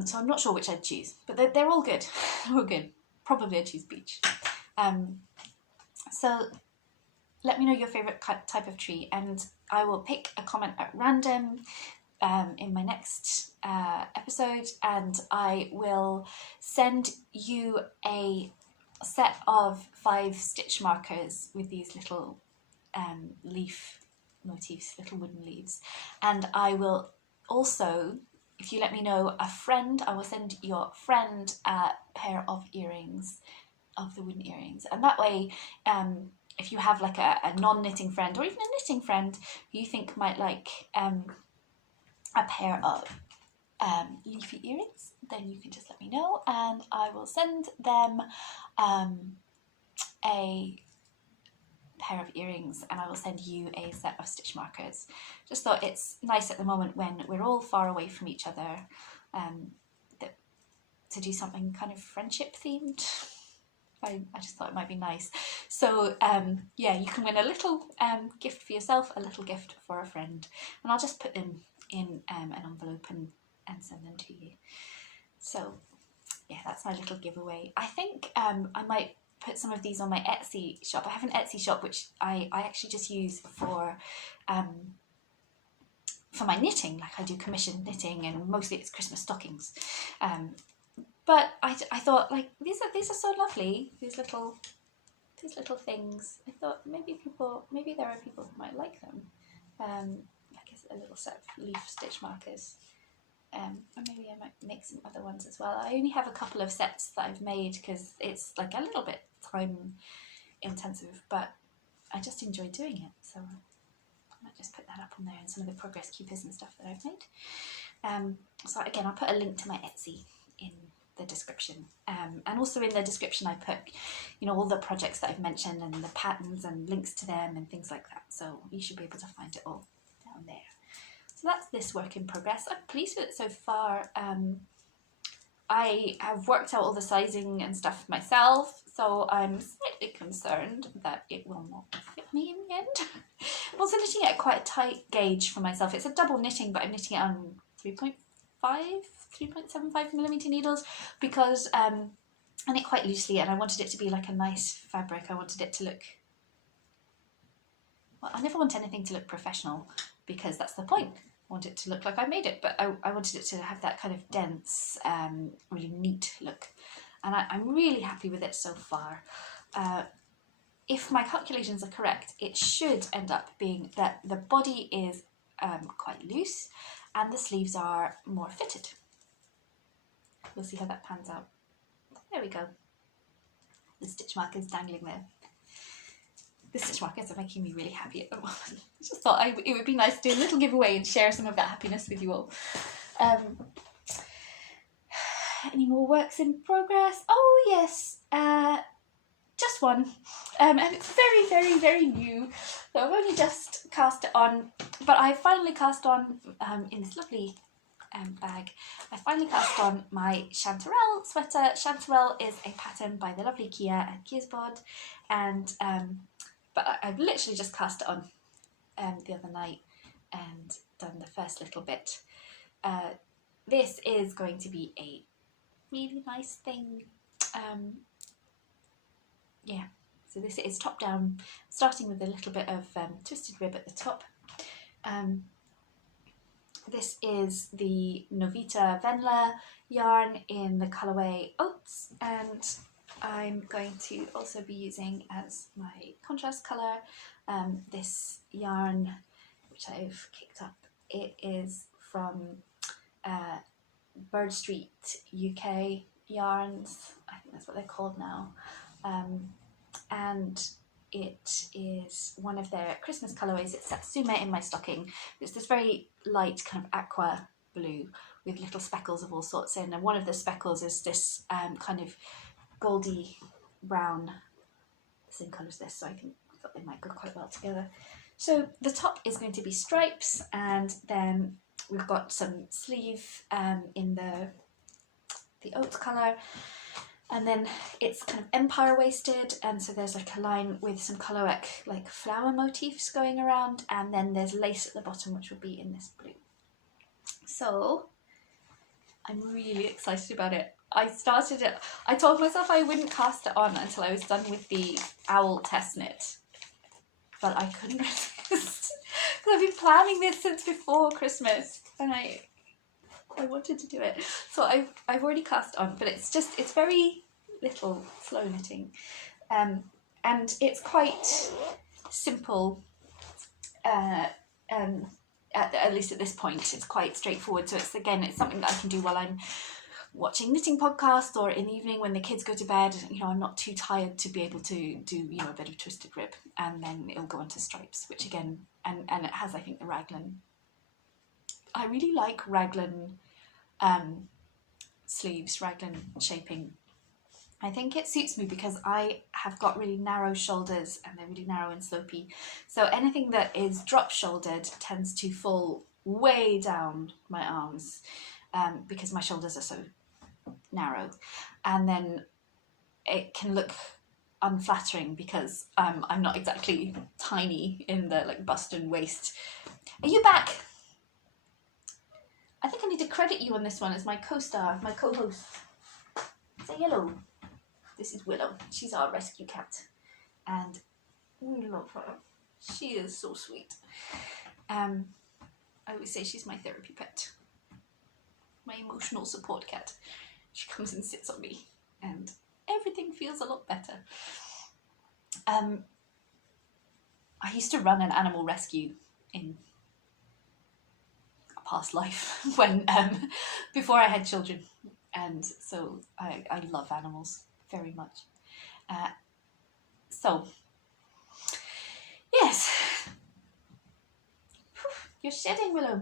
So I'm not sure which I'd choose, but they're all good. They're all good. Probably I'd choose beech. So let me know your favourite type of tree, and I will pick a comment at random in my next episode, and I will send you a set of 5 stitch markers with these little leaf motifs, little wooden leaves. And I will also, if you let me know a friend, I will send your friend a pair of earrings, of the wooden earrings. And that way, if you have like a non-knitting friend, or even a knitting friend who you think might like a pair of leafy earrings, then you can just let me know and I will send them a pair of earrings, and I will send you a set of stitch markers. Just thought it's nice at the moment when we're all far away from each other to do something kind of friendship themed. I just thought it might be nice. So yeah, you can win a little gift for yourself, a little gift for a friend, and I'll just put them in an envelope and send them to you. So yeah, that's my little giveaway. I think I might put some of these on my Etsy shop. I have an Etsy shop which I actually just use for my knitting. Like I do commissioned knitting, and mostly it's Christmas stockings. But I thought, like, these are so lovely. These little things. I thought maybe there are people who might like them. Like a little set of leaf stitch markers. Or maybe I might make some other ones as well. I only have a couple of sets that I've made because it's like a little bit time intensive, but I just enjoy doing it. So I might just put that up on there, and some of the progress keepers and stuff that I've made. So again, I'll put a link to my Etsy in the description, and also in the description I put, all the projects that I've mentioned and the patterns and links to them and things like that. So you should be able to find it all down there. So that's this work in progress. I'm pleased with it so far. I have worked out all the sizing and stuff myself, so I'm slightly concerned that it will not fit me in the end. I'm also knitting it at quite a tight gauge for myself. It's a double knitting, but I'm knitting it on 3.75 millimeter needles because I knit quite loosely, and I wanted it to be like a nice fabric. I wanted it to look, well, I never want anything to look professional because that's the point. I want it to look like I made it, but I wanted it to have that kind of dense, really neat look. And I'm really happy with it so far. If my calculations are correct, it should end up being that the body is quite loose and the sleeves are more fitted. We'll see how that pans out. There we go. The stitch markers dangling there. The stitch markers are making me really happy at the moment. I just thought it would be nice to do a little giveaway and share some of that happiness with you all. Any more works in progress? Oh yes, just one. And it's very, very, very new. So I've only just cast it on, but I finally cast on, in this lovely bag, I finally cast on my Chanterelle sweater. Chanterelle is a pattern by the lovely Kia and Kia's Bod, and but I've literally just cast it on the other night and done the first little bit. This is going to be a really nice thing. Yeah, so this is top down, starting with a little bit of twisted rib at the top. This is the Novita Venla yarn in the colourway Oats, and I'm going to also be using as my contrast colour this yarn which I've kicked up. It is from Bird Street UK yarns, I think that's what they're called now, and it is one of their Christmas colourways. It's Satsuma in my stocking. It's this very light kind of aqua blue with little speckles of all sorts in, and one of the speckles is this kind of goldy brown, same colour as this, so I thought they might go quite well together. So the top is going to be stripes, and then we've got some sleeve in the oat colour, and then it's kind of empire waisted, and so there's like a line with some colourwork like flower motifs going around, and then there's lace at the bottom which will be in this blue. So I'm really excited about it. I started it, I told myself I wouldn't cast it on until I was done with the owl test knit, but I couldn't resist because I've been planning this since before Christmas, and I wanted to do it. So I've already cast on, but it's very little slow knitting, and it's quite simple, at least at this point. It's quite straightforward, so it's something that I can do while I'm watching knitting podcasts or in the evening when the kids go to bed. I'm not too tired to be able to do a bit of twisted rib, and then it'll go into stripes, which again, and it has, I think, the raglan. I really like raglan sleeves, raglan shaping. I think it suits me because I have got really narrow shoulders, and they're really narrow and slopey, so anything that is drop shouldered tends to fall way down my arms, because my shoulders are so narrow, and then it can look unflattering because I'm not exactly tiny in the bust and waist. Are you back? I think I need to credit you on this one as my co-star, my co-host. Say hello. This is Willow. She's our rescue cat. And we love her. She is so sweet. I always say she's my therapy pet. My emotional support cat. She comes and sits on me and everything feels a lot better. I used to run an animal rescue in a past life when before I had children, and so I love animals very much. So yes, you're shedding, Willow.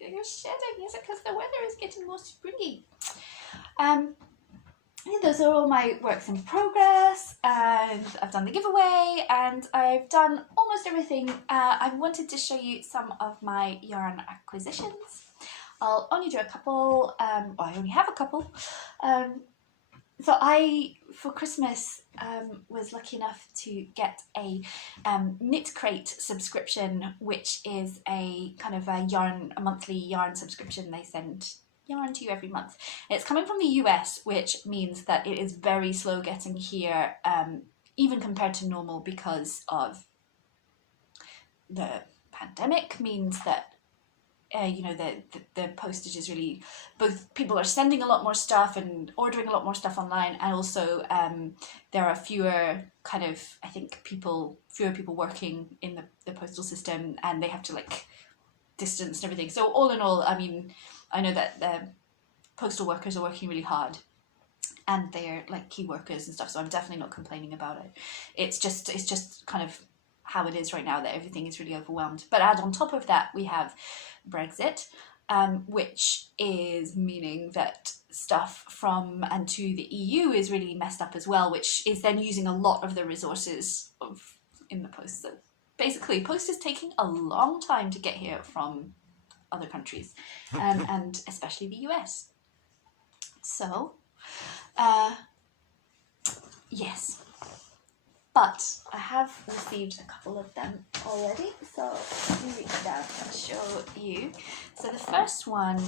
You're shedding. Is it because the weather is getting more springy? Those are all my works in progress, and I've done the giveaway, and I've done almost everything. I wanted to show you some of my yarn acquisitions. I'll only do a couple, I only have a couple. So I, for Christmas, was lucky enough to get a Knit Crate subscription, which is a kind of a monthly yarn subscription. They send yarn to you every month. It's coming from the US, which means that it is very slow getting here, even compared to normal, because of the pandemic. Means that the postage is really, both people are sending a lot more stuff and ordering a lot more stuff online, and also there are fewer people working in the postal system, and they have to distance and everything. So all in all, I mean, I know that the postal workers are working really hard, and they're key workers and stuff, so I'm definitely not complaining about it. It's just kind of how it is right now, that everything is really overwhelmed. But add on top of that, we have Brexit, which is meaning that stuff from and to the EU is really messed up as well, which is then using a lot of the resources in the post. So basically, post is taking a long time to get here from other countries, and especially the US. So, yes. But I have received a couple of them already, so let me reach down and show you. So the first one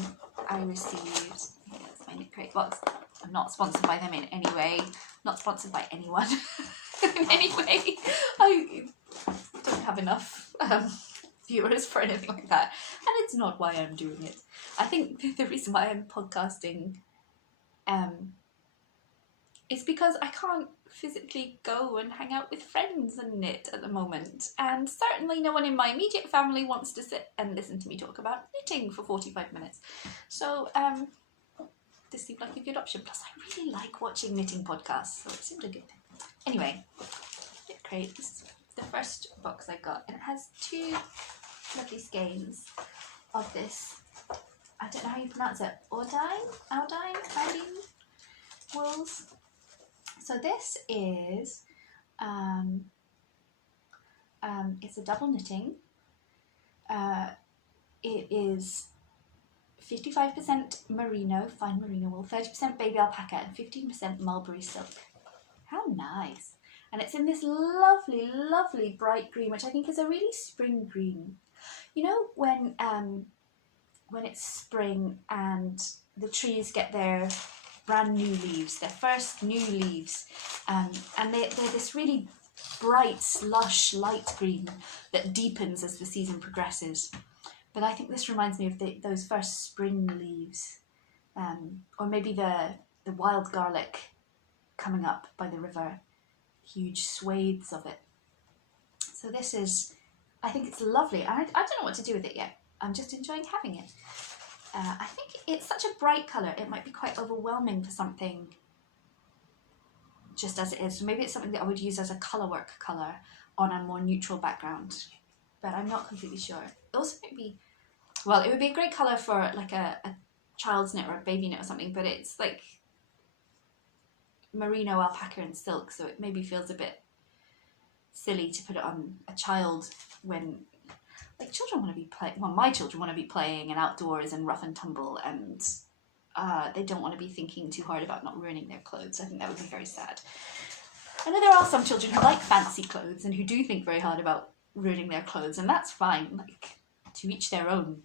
I received, here's my Knit Crate box. I'm not sponsored by them in any way, not sponsored by anyone in any way. I don't have enough viewers for anything like that, and it's not why I'm doing it. I think the reason why I'm podcasting is because I can't physically go and hang out with friends and knit at the moment, and certainly no one in my immediate family wants to sit and listen to me talk about knitting for 45 minutes. So this seemed like a good option. Plus I really like watching knitting podcasts, so it seemed a good thing. Anyway, Knit Crate, this is the first box I got, and it has two lovely skeins of this, I don't know how you pronounce it, Aldine wools. So this is, it's a double knitting. It is 55% merino, fine merino wool, 30% baby alpaca, and 15% mulberry silk. How nice. And it's in this lovely, lovely bright green, which I think is a really spring green. You know, when it's spring and the trees get their brand new leaves, their first new leaves, and they're this really bright, lush, light green that deepens as the season progresses. But I think this reminds me of those first spring leaves, or maybe the wild garlic coming up by the river, huge swathes of it. So this is, I think it's lovely, and I don't know what to do with it yet. I'm just enjoying having it. I think it's such a bright colour, it might be quite overwhelming for something just as it is. So maybe it's something that I would use as a colourwork colour on a more neutral background, but I'm not completely sure. It also might be, well, it would be a great colour for like a child's knit or a baby knit or something, but it's like merino, alpaca and silk, so it maybe feels a bit silly to put it on a child when children want to be playing. Well, my children want to be playing and outdoors and rough and tumble, and they don't want to be thinking too hard about not ruining their clothes. I think that would be very sad. I know there are some children who like fancy clothes and who do think very hard about ruining their clothes, and that's fine, to each their own.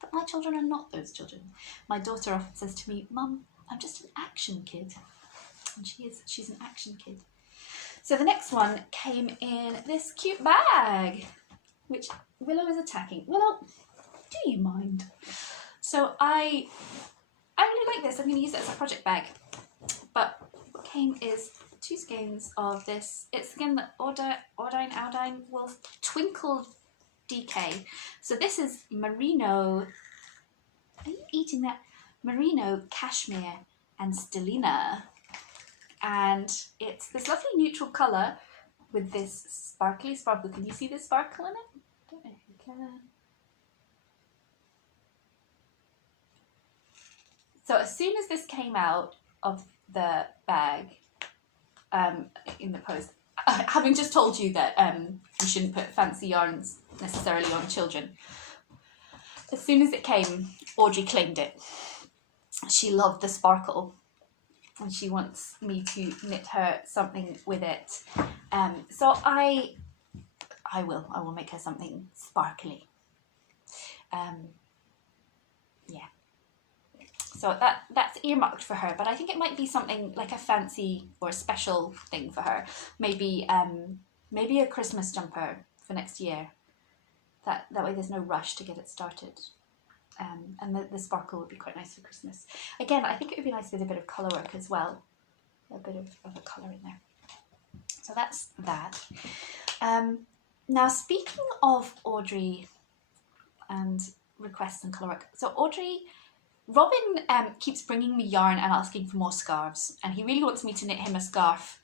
But my children are not those children. My daughter often says to me, "Mum, I'm just an action kid. And she's an action kid. So the next one came in this cute bag, which Willow is attacking. Willow, do you mind? So I really like this. I'm going to use it as a project bag. But what came is 2 skeins of this. It's again the Aldine Wool Twinkle DK. So this is merino. Are you eating that? Merino, cashmere, and stellina. And it's this lovely neutral colour with this sparkly sparkle. Can you see the sparkle in it? I don't know if you can. So as soon as this came out of the bag, in the post, having just told you that you shouldn't put fancy yarns necessarily on children, as soon as it came, Audrey claimed it. She loved the sparkle and she wants me to knit her something with it. So I will make her something sparkly. Yeah. So that's earmarked for her, but I think it might be something like a fancy or special thing for her. Maybe a Christmas jumper for next year. That way there's no rush to get it started. And the sparkle would be quite nice for Christmas. Again, I think it would be nice with a bit of colour work as well. A bit of a colour in there. So that's that. Now, speaking of Audrey and requests and colour work. So Robin keeps bringing me yarn and asking for more scarves. And he really wants me to knit him a scarf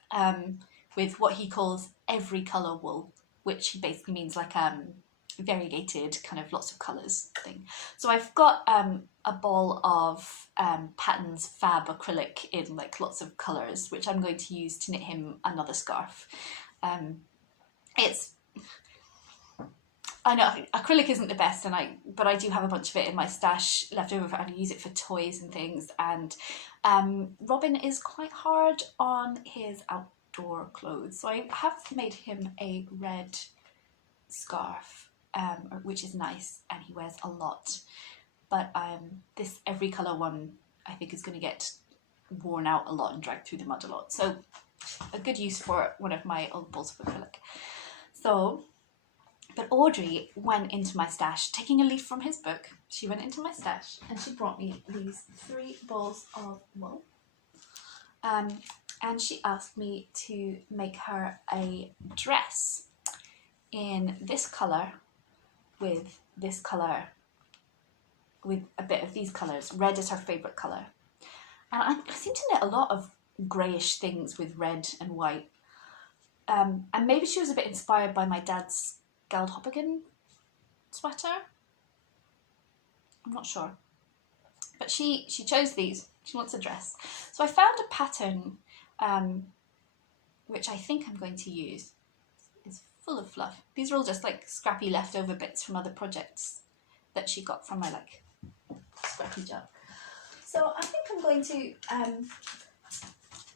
with what he calls every colour wool, which basically means like variegated, kind of lots of colours thing. So I've got a ball of Patterns Fab acrylic in like lots of colours, which I'm going to use to knit him another scarf. I know acrylic isn't the best, but I do have a bunch of it in my stash left over, and I use it for toys and things. And Robin is quite hard on his outdoor clothes, so I have made him a red scarf, which is nice, and he wears a lot. But this every colour one I think is going to get worn out a lot and dragged through the mud a lot. So a good use for one of my old balls of acrylic. But Audrey went into my stash, taking a leaf from his book. She went into my stash and she brought me these 3 balls of wool. And she asked me to make her a dress in this colour, with this colour, with a bit of these colours. Red is her favourite colour. And I seem to knit a lot of greyish things with red and white. And maybe she was a bit inspired by my dad's Galdhoppigan sweater. I'm not sure. But she chose these. She wants a dress. So I found a pattern which I think I'm going to use. It's full of fluff. These are all just like scrappy leftover bits from other projects that she got from my like scrappy job. So I think I'm going to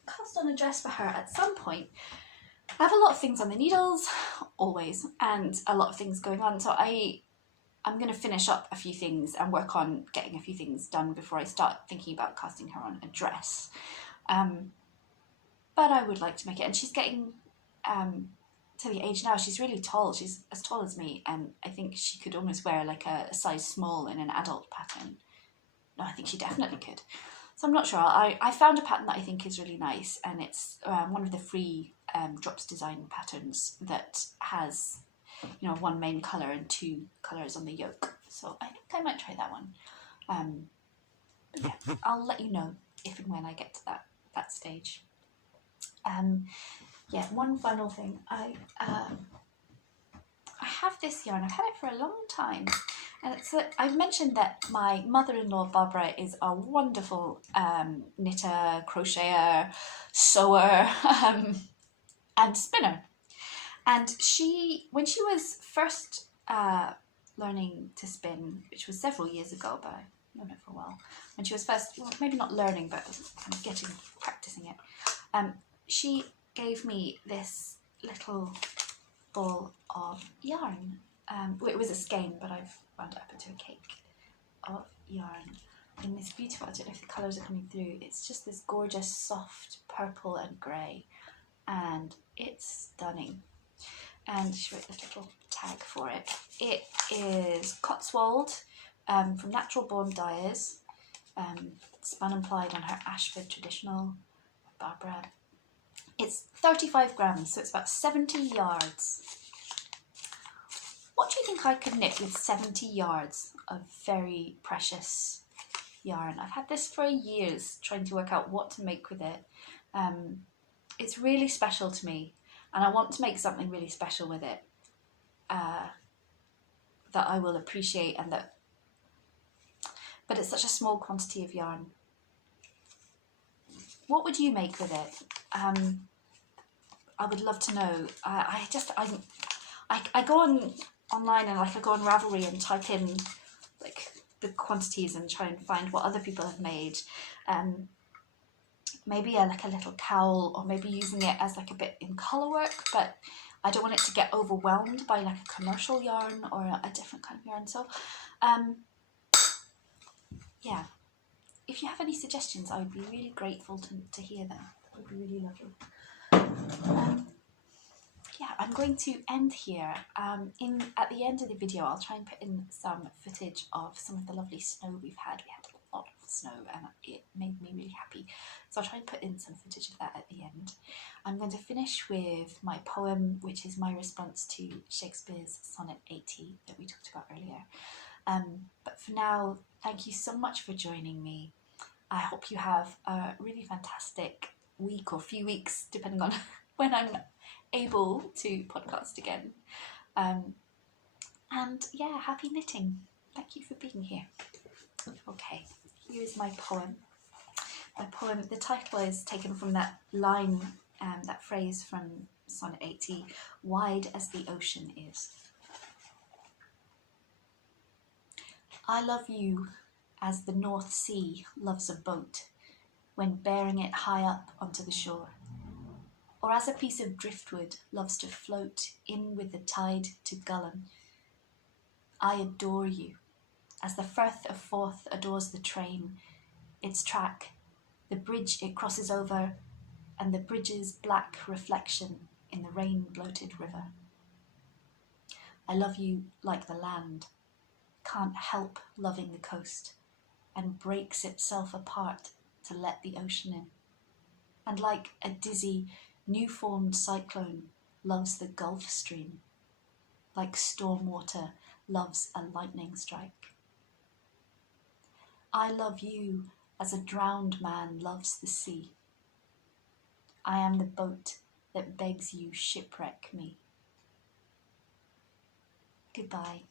cast on a dress for her at some point. I have a lot of things on the needles, always, and a lot of things going on. So I'm going to finish up a few things and work on getting a few things done before I start thinking about casting her on a dress. But I would like to make it. And she's getting to the age now, she's really tall. She's as tall as me. And I think she could almost wear like a size small in an adult pattern. No, I think she definitely could. So I'm not sure. I found a pattern that I think is really nice. And it's one of the free Drops Design patterns that has, you know, 1 main colour and 2 colours on the yoke. So I think I might try that one. But yeah, I'll let you know if and when I get to that stage. Yeah, one final thing. I have this yarn. I've had it for a long time. And I've mentioned that my mother-in-law Barbara is a wonderful knitter, crocheter, sewer, and spinner. And when she was first learning to spin, which was several years ago, but I've known it for a while, when she was first, well, maybe not learning, but practicing it, she gave me this little ball of yarn. It was a skein, but I've wound it up into a cake of yarn in this beautiful, I don't know if the colours are coming through, it's just this gorgeous soft purple and grey, and it's stunning. And she wrote this little tag for it. It is Cotswold from Natural Born Dyers, spun and plied on her Ashford traditional Barbara. It's 35 grams, so it's about 70 yards. What do you think I could knit with 70 yards of very precious yarn? I've had this for years, trying to work out what to make with it. It's really special to me, and I want to make something really special with it that I will appreciate, and that. But it's such a small quantity of yarn. What would you make with it? I would love to know. I go online and I go on Ravelry and type in like the quantities and try and find what other people have made. Maybe like a little cowl, or maybe using it as like a bit in colour work, but I don't want it to get overwhelmed by like a commercial yarn or a different kind of yarn. So yeah, if you have any suggestions, I would be really grateful to hear them. That would be really lovely. Yeah, I'm going to end here. At the end of the video, I'll try and put in some footage of some of the lovely snow we've had. We had a lot of snow and it made me really happy. So I'll try and put in some footage of that at the end. I'm going to finish with my poem, which is my response to Shakespeare's Sonnet 80 that we talked about earlier. But for now, thank you so much for joining me. I hope you have a really fantastic week or few weeks, depending on when I'm able to podcast again. And yeah, happy knitting. Thank you for being here. Okay, here's my poem. My poem, the title is taken from that line, that phrase from Sonnet 80, wide as the ocean is. I love you as the North Sea loves a boat when bearing it high up onto the shore, or as a piece of driftwood loves to float in with the tide to Gullen. I adore you as the Firth of Forth adores the train, its track, the bridge it crosses over, and the bridge's black reflection in the rain-bloated river. I love you like the land can't help loving the coast and breaks itself apart to let the ocean in, and like a dizzy, new-formed cyclone loves the Gulf Stream, like storm water loves a lightning strike. I love you as a drowned man loves the sea. I am the boat that begs you shipwreck me. Goodbye.